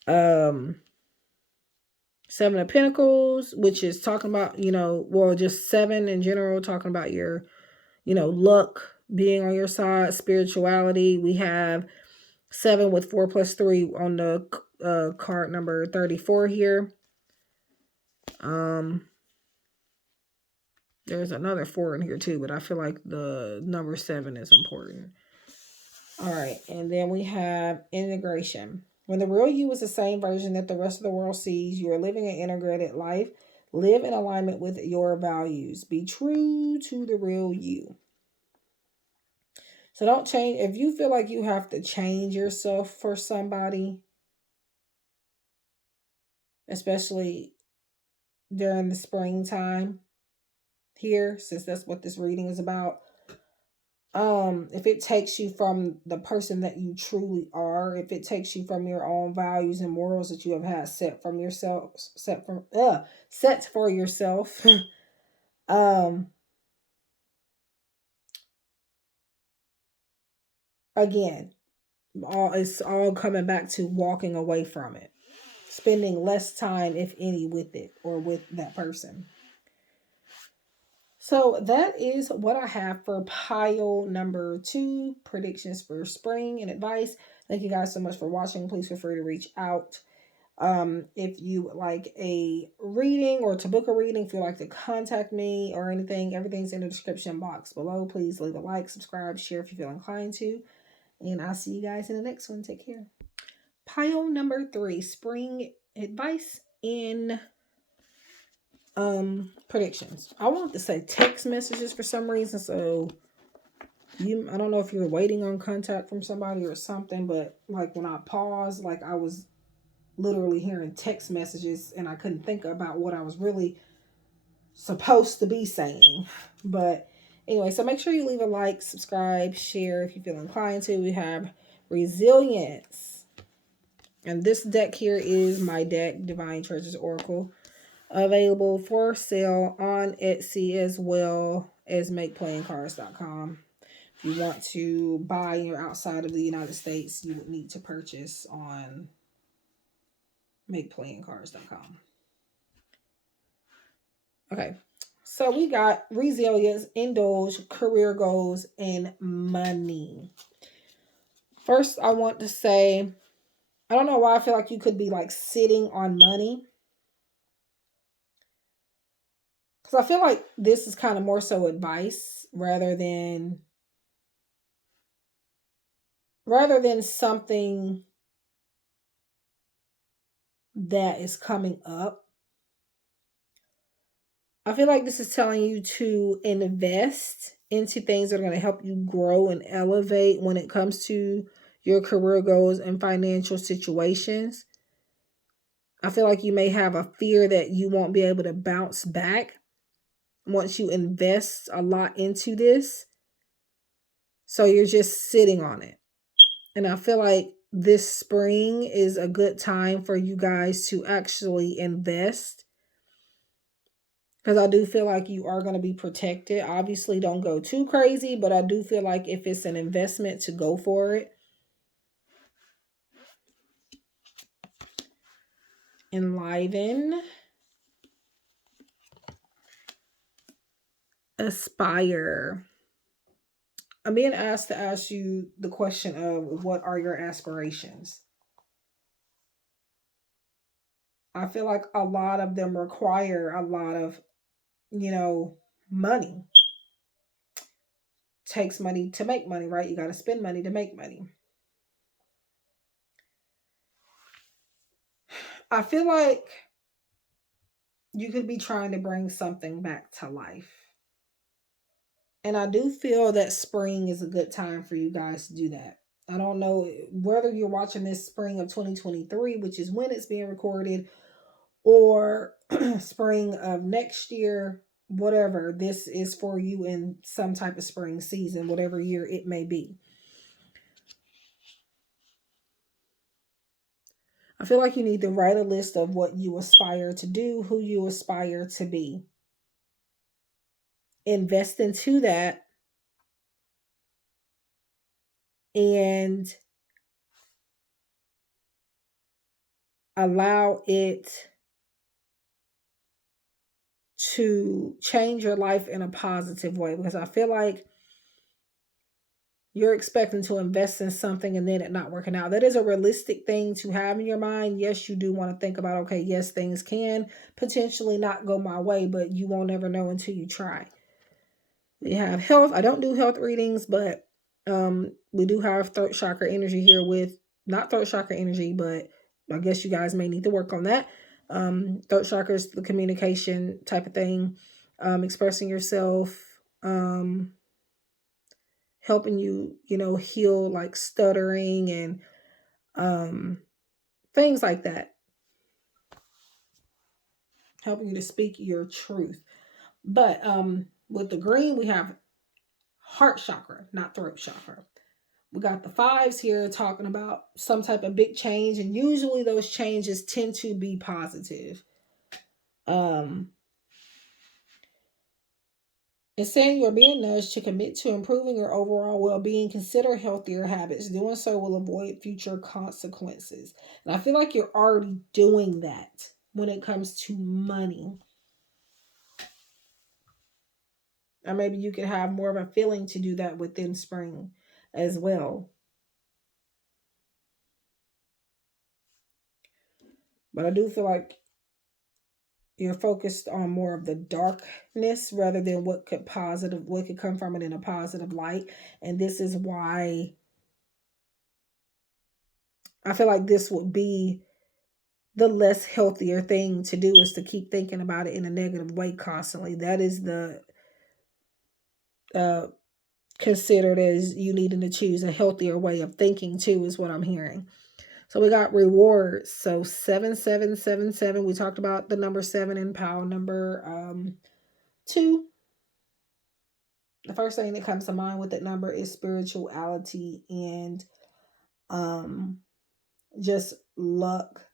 7 of Pentacles, which is talking about, just 7 in general, talking about your, luck being on your side, spirituality. We have 7 with 4 plus 3 on the card number 34 here. There's another 4 in here too, but I feel like the number 7 is important. All right, and then we have integration. When the real you is the same version that the rest of the world sees, you are living an integrated life. Live in alignment with your values. Be true to the real you. So don't change. If you feel like you have to change yourself for somebody, especially during the springtime here, since that's what this reading is about, if it takes you from the person that you truly are, if it takes you from your own values and morals that you have had set for yourself, again, it's all coming back to walking away from it, spending less time, if any, with it or with that person. So that is what I have for pile number 2, predictions for spring and advice. Thank you guys so much for watching. Please feel free to reach out. If you would like a reading or to book a reading, if you'd like to contact me or anything, everything's in the description box below. Please leave a like, subscribe, share if you feel inclined to. And I'll see you guys in the next one. Take care. Pile number 3, spring advice in predictions. I want to say text messages for some reason, so I don't know if you're waiting on contact from somebody or something, but like when I paused, like I was literally hearing text messages and I couldn't think about what I was really supposed to be saying. But anyway, so make sure you leave a like, subscribe, share if you feel inclined to. We have resilience. And this deck here is my deck, Divine Treasures Oracle. Available for sale on Etsy as well as MakePlayingCards.com. If you want to buy and you're outside of the United States, you would need to purchase on MakePlayingCards.com. Okay, so we got resilience, indulge, career goals, and money. First, I want to say, I don't know why I feel like you could be like sitting on money. Because I feel like this is kind of more so advice rather than something that is coming up. I feel like this is telling you to invest into things that are going to help you grow and elevate when it comes to your career goals and financial situations. I feel like you may have a fear that you won't be able to bounce back once you invest a lot into this. So you're just sitting on it. And I feel like this spring is a good time for you guys to actually invest. Because I do feel like you are going to be protected. Obviously, don't go too crazy, but I do feel like if it's an investment, to go for it. Enliven. Aspire. I'm being asked to ask you the question of what are your aspirations? I feel like a lot of them require a lot of, money. Takes money to make money, right? You got to spend money to make money. I feel like you could be trying to bring something back to life. And I do feel that spring is a good time for you guys to do that. I don't know whether you're watching this spring of 2023, which is when it's being recorded, or spring of next year, whatever. This is for you in some type of spring season, whatever year it may be. I feel like you need to write a list of what you aspire to do, who you aspire to be. Invest into that. And allow it to change your life in a positive way. Because I feel like you're expecting to invest in something and then it not working out. That is a realistic thing to have in your mind. Yes, you do want to think about, okay, yes, things can potentially not go my way, but you won't ever know until you try. We have health. I don't do health readings, but we do have throat chakra energy here with, not throat chakra energy, but I guess you guys may need to work on that. Throat chakra is the communication type of thing, expressing yourself, helping you, heal like stuttering and things like that. Helping you to speak your truth. But with the green, we have heart chakra, not throat chakra. We got the 5s here talking about some type of big change, and usually those changes tend to be positive. It's saying you're being nudged to commit to improving your overall well-being. Consider healthier habits. Doing so will avoid future consequences. And I feel like you're already doing that when it comes to money. Or maybe you could have more of a feeling to do that within spring as well. But I do feel like you're focused on more of the darkness rather than what could come from it in a positive light. And this is why I feel like this would be the less healthier thing to do, is to keep thinking about it in a negative way constantly. That is the uh considered as you needing to choose a healthier way of thinking too, is what I'm hearing. So we got rewards. So 7777. We talked about the number 7 in pile number 2. The first thing that comes to mind with that number is spirituality and um just luck.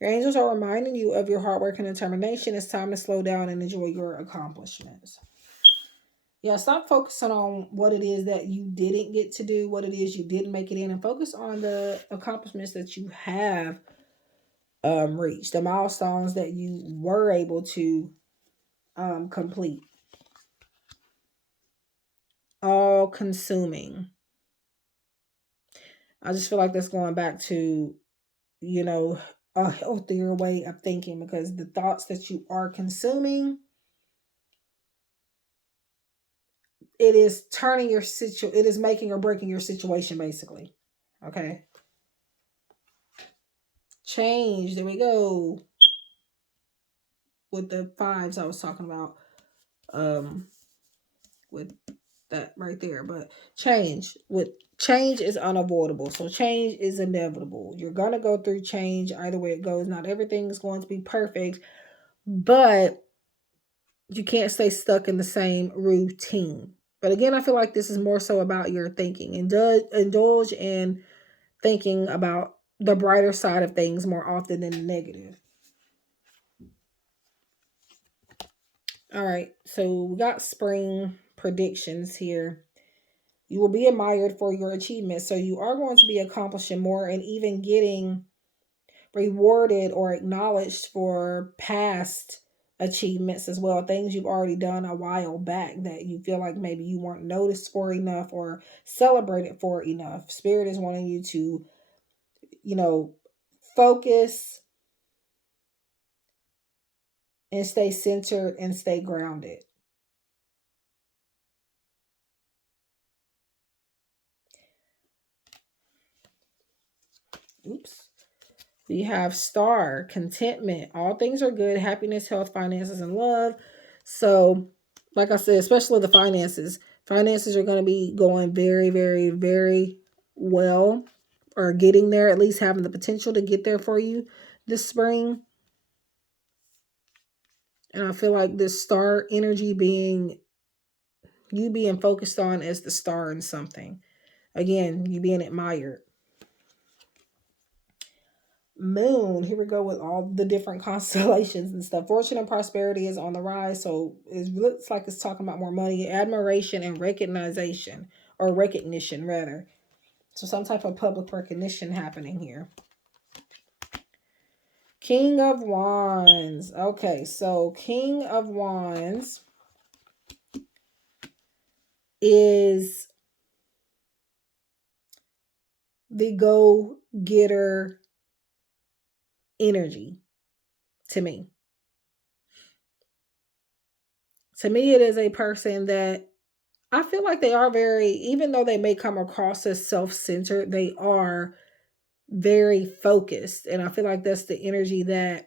Your angels are reminding you of your hard work and determination. It's time to slow down and enjoy your accomplishments. Yeah, stop focusing on what it is that you didn't get to do, what it is you didn't make it in, and focus on the accomplishments that you have reached, the milestones that you were able to complete. All consuming. I just feel like that's going back to, you know, a healthier way of thinking, because the thoughts that you are consuming, it is turning it is making or breaking your situation basically. Okay. Change. There we go. With the fives I was talking about. With that right there. But change is unavoidable. So change is inevitable. You're gonna go through change either way it goes. Not everything is going to be perfect, but you can't stay stuck in the same routine. But again, I feel like this is more so about your thinking. And indulge in thinking about the brighter side of things more often than the negative. All right, so we got spring predictions here. You will be admired for your achievements. So you are going to be accomplishing more and even getting rewarded or acknowledged for past achievements as well. Things you've already done a while back that you feel like maybe you weren't noticed for enough or celebrated for enough. Spirit is wanting you to, you know, focus and stay centered and stay grounded. Oops. We have star, contentment. All things are good. Happiness, health, finances, and love. So, like I said, especially the finances. Finances are going to be going very, very, very well, or getting there, at least having the potential to get there for you this spring. And I feel like this star energy being, you being focused on as the star in something. Again, you being admired. Moon, here we go with all the different constellations and stuff. Fortune and prosperity is on the rise, so it looks like it's talking about more money, admiration, and recognition, or recognition rather. So some type of public recognition happening here. King of Wands. Okay, so King of Wands is the go-getter energy to me. To me, it is a person that I feel like they are very, even though they may come across as self centered, they are very focused. And I feel like that's the energy that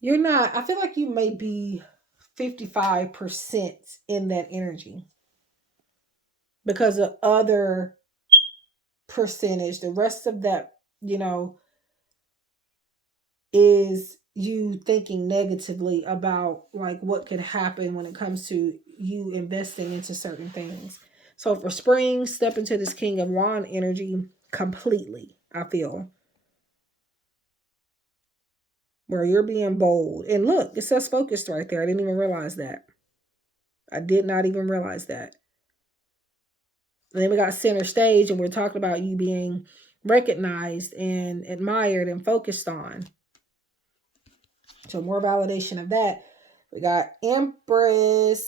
you're not, I feel like you may be 55% in that energy because of other percentage. The rest of that, you know, is you thinking negatively about like what could happen when it comes to you investing into certain things. So for spring, step into this King of Wand energy completely, I feel. Where you're being bold. And look, it says focused right there. I didn't even realize that. I did not even realize that. And then we got center stage, and we're talking about you being recognized and admired and focused on. So more validation of that. We got Empress.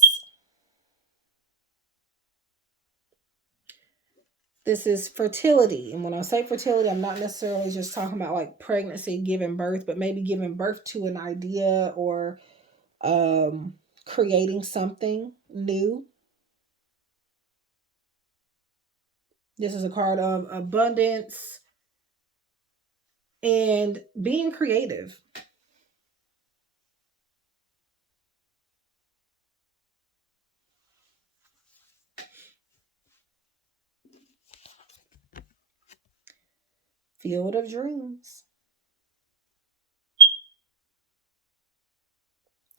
This is fertility. And when I say fertility, I'm not necessarily just talking about like pregnancy, giving birth, but maybe giving birth to an idea or um, creating something new. This is a card of abundance and being creative. Field of dreams.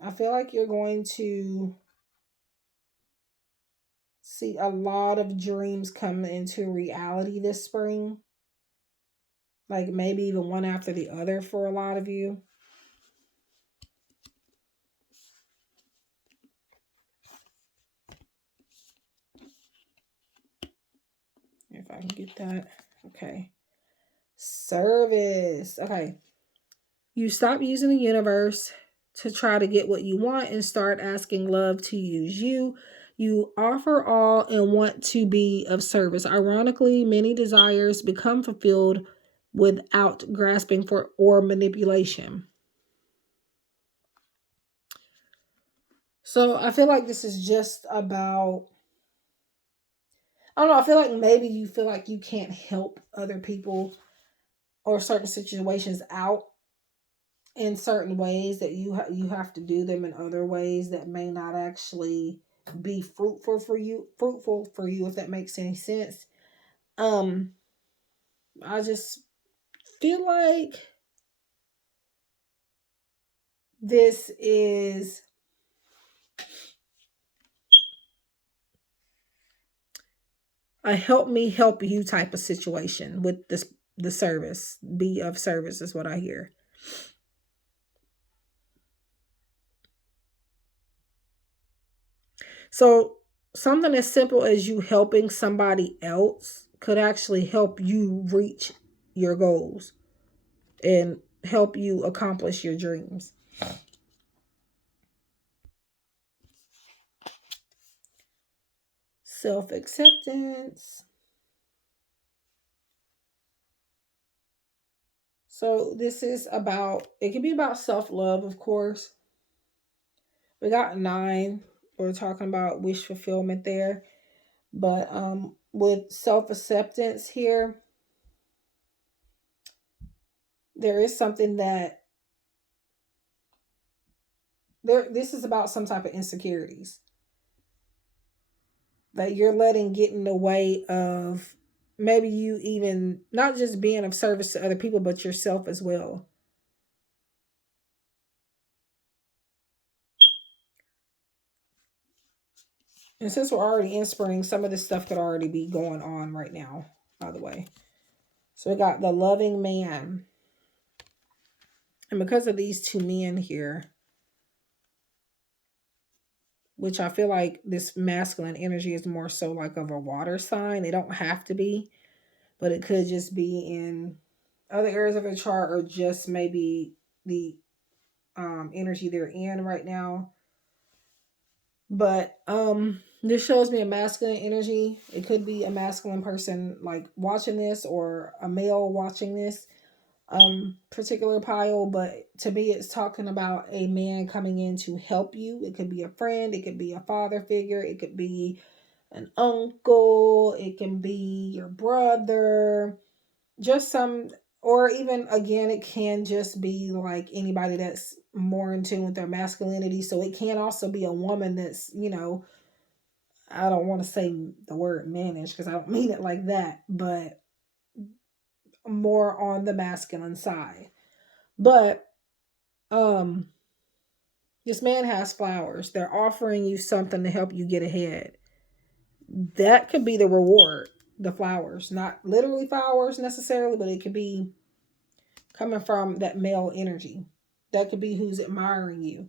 I feel like you're going to see a lot of dreams come into reality this spring. Like maybe even one after the other for a lot of you. If I can get that. Okay. Service. Okay. You stop using the universe to try to get what you want and start asking love to use you. You offer all and want to be of service. Ironically, many desires become fulfilled without grasping for or manipulation. So I feel like this is just about, I don't know, I feel like maybe you feel like you can't help other people or certain situations out in certain ways, that you have to do them in other ways that may not actually be fruitful for you, if that makes any sense. um I just feel like this is a help me help you type of situation with this. The service, be of service is what I hear. So something as simple as you helping somebody else could actually help you reach your goals and help you accomplish your dreams. Self acceptance. So this is about, it can be about self love, of course. We got 9. We're talking about wish fulfillment there. But with self acceptance here, there is something that this is about some type of insecurities that you're letting get in the way of maybe you even not just being of service to other people, but yourself as well. And since we're already in spring, some of this stuff could already be going on right now, by the way. So we got the loving man. And because of these 2 men here, which I feel like this masculine energy is more so like of a water sign. They don't have to be, but it could just be in other areas of the chart, or just maybe the energy they're in right now. But this shows me a masculine energy. It could be a masculine person like watching this, or a male watching this particular pile. But to me, it's talking about a man coming in to help you. It could be a friend, it could be a father figure, it could be an uncle, it can be your brother, just some, or even again, it can just be like anybody that's more in tune with their masculinity. So it can also be a woman that's, I don't want to say the word managed because I don't mean it like that, but more on the masculine side. But um this man has flowers. They're offering you something to help you get ahead. That could be the reward, the flowers. Not literally flowers necessarily, but it could be coming from that male energy. That could be who's admiring you.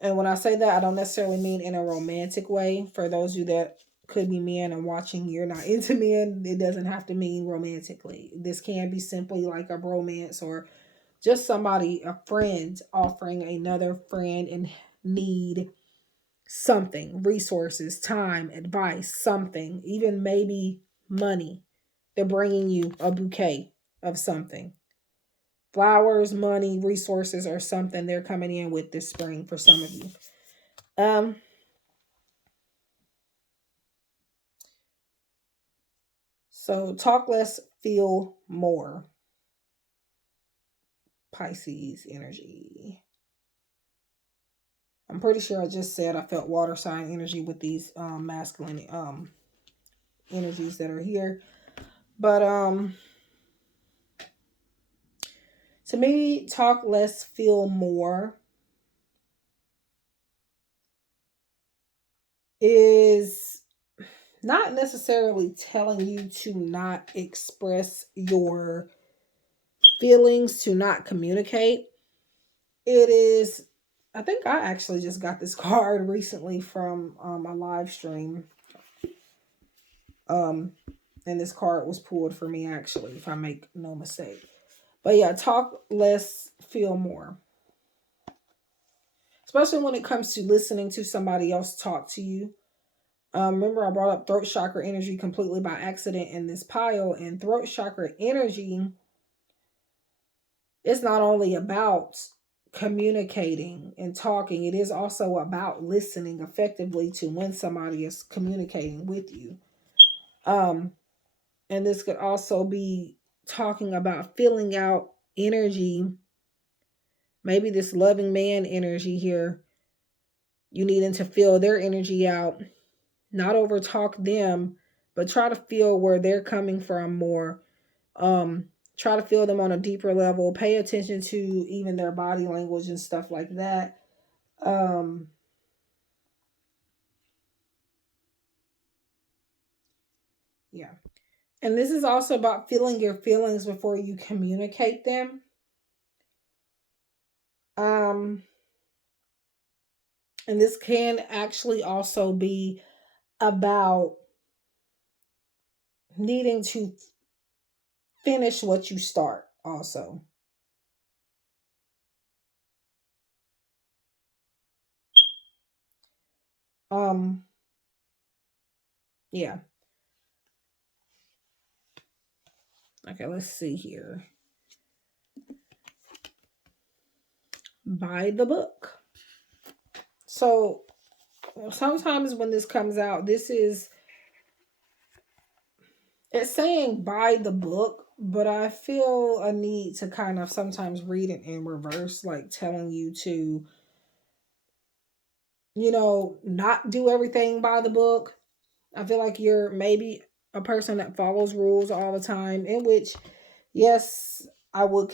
And when I say that, I don't necessarily mean in a romantic way. For those of you that could be men and watching, you're not into men, it doesn't have to mean romantically. This can be simply like a romance, or just somebody, a friend, offering another friend in need something, resources, time, advice, something, even maybe money. They're bringing you a bouquet of something. Flowers, money, resources, or something they're coming in with this spring for some of you. So talk less, feel more. Pisces energy. I'm pretty sure I just said I felt water sign energy with these masculine energies that are here. But to me, talk less, feel more is not necessarily telling you to not express your feelings, to not communicate. It is, I think I actually just got this card recently from a live stream. And this card was pulled for me actually, if I make no mistake. But yeah, talk less, feel more. Especially when it comes to listening to somebody else talk to you. Remember, I brought up throat chakra energy completely by accident in this pile. And throat chakra energy is not only about communicating and talking, it is also about listening effectively to when somebody is communicating with you. And this could also be talking about filling out energy. Maybe this loving man energy here. You needing to fill their energy out, not over talk them, but try to feel where they're coming from more. Try to feel them on a deeper level. Pay attention to even their body language and stuff like that. Yeah. And this is also about feeling your feelings before you communicate them. And this can actually also be about needing to finish what you start also. Um yeah. Okay, let's see here. Buy the book. So sometimes when this comes out, it's saying buy the book, but I feel a need to kind of sometimes read it in reverse, like telling you to, not do everything by the book. I feel like you're maybe a person that follows rules all the time, in which, yes, I would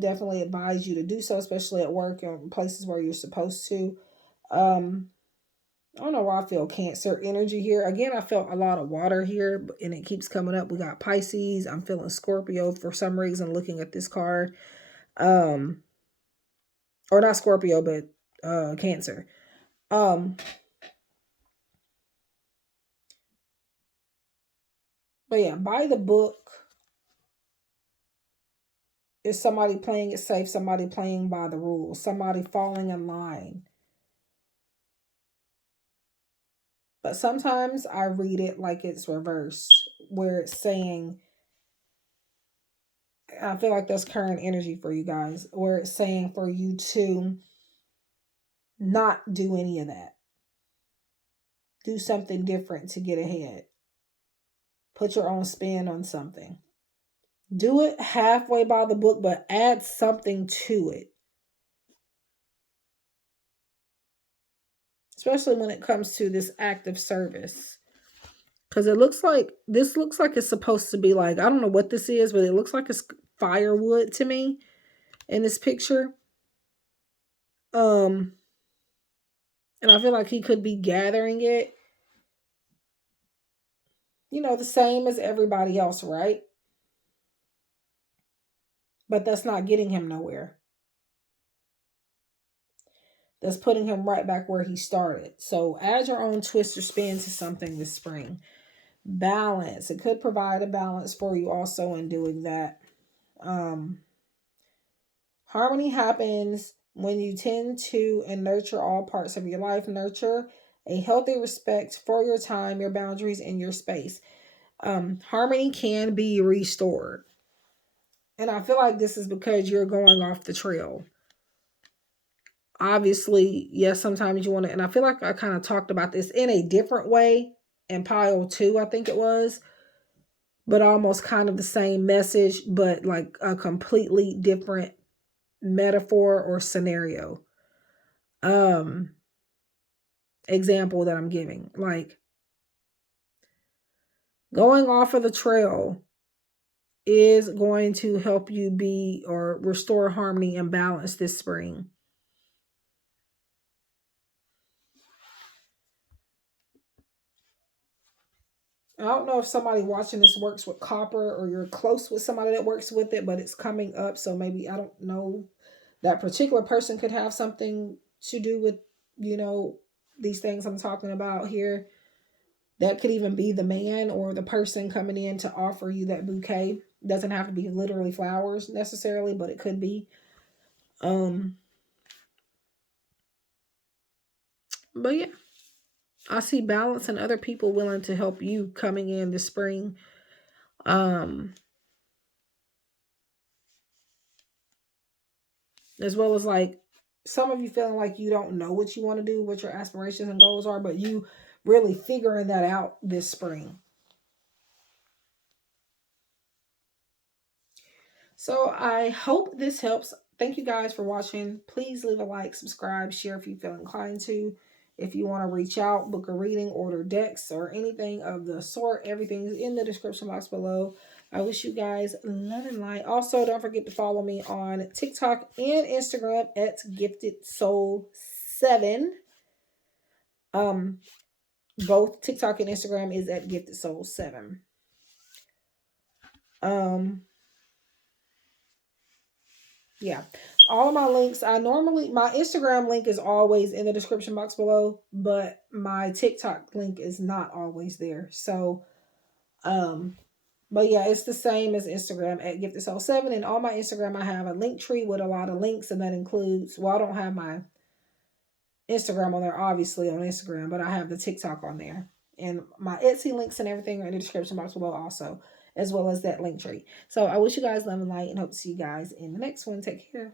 definitely advise you to do so, especially at work and places where you're supposed to. Um, I don't know why I feel Cancer energy here. Again, I felt a lot of water here, and it keeps coming up. We got Pisces. I'm feeling Scorpio for some reason looking at this card. Um, or not Scorpio, but Cancer. Um, but yeah, buy the book. Is somebody playing it safe, somebody playing by the rules, somebody falling in line. But sometimes I read it like it's reversed, where it's saying, I feel like that's current energy for you guys, where it's saying for you to not do any of that. Do something different to get ahead. Put your own spin on something. Do it halfway by the book, but add something to it. Especially when it comes to this act of service. Because this looks like it's supposed to be like, I don't know what this is, but it looks like it's firewood to me in this picture. And I feel like he could be gathering it, the same as everybody else, right? But that's not getting him nowhere. That's putting him right back where he started. So add your own twist or spin to something this spring. Balance. It could provide a balance for you also in doing that. Harmony happens when you tend to and nurture all parts of your life, nurture a healthy respect for your time, your boundaries, and your space. Harmony can be restored. And I feel like this is because you're going off the trail. Obviously, yes, sometimes you want to, and I feel like I kind of talked about this in a different way in pile 2, I think it was, but almost kind of the same message, but like a completely different metaphor or scenario. Example that I'm giving, like going off of the trail is going to help you be or restore harmony and balance this spring. I don't know if somebody watching this works with copper or you're close with somebody that works with it, but it's coming up. So maybe, I don't know, that particular person could have something to do with, these things I'm talking about here. That could even be the man or the person coming in to offer you that bouquet. Doesn't have to be literally flowers necessarily, but it could be. But yeah, I see balance and other people willing to help you coming in this spring. As well as like some of you feeling like you don't know what you want to do, what your aspirations and goals are, but you really figuring that out this spring. So I hope this helps. Thank you guys for watching. Please leave a like, subscribe, share if you feel inclined to. If you want to reach out, book a reading, order decks, or anything of the sort, everything is in the description box below. I wish you guys love and light. Also, don't forget to follow me on TikTok and Instagram at GiftedSoul7. Both TikTok and Instagram is at GiftedSoul7. Yeah, all of my links, my Instagram link is always in the description box below, but my TikTok link is not always there. So but yeah, it's the same as Instagram at GiftedSoul7. And on my Instagram I have a link tree with a lot of links, and that includes, well, I don't have my Instagram on there obviously on Instagram, but I have the TikTok on there. And my Etsy links and everything are in the description box below also, as well as that link tree. So I wish you guys love and light and hope to see you guys in the next one. Take care.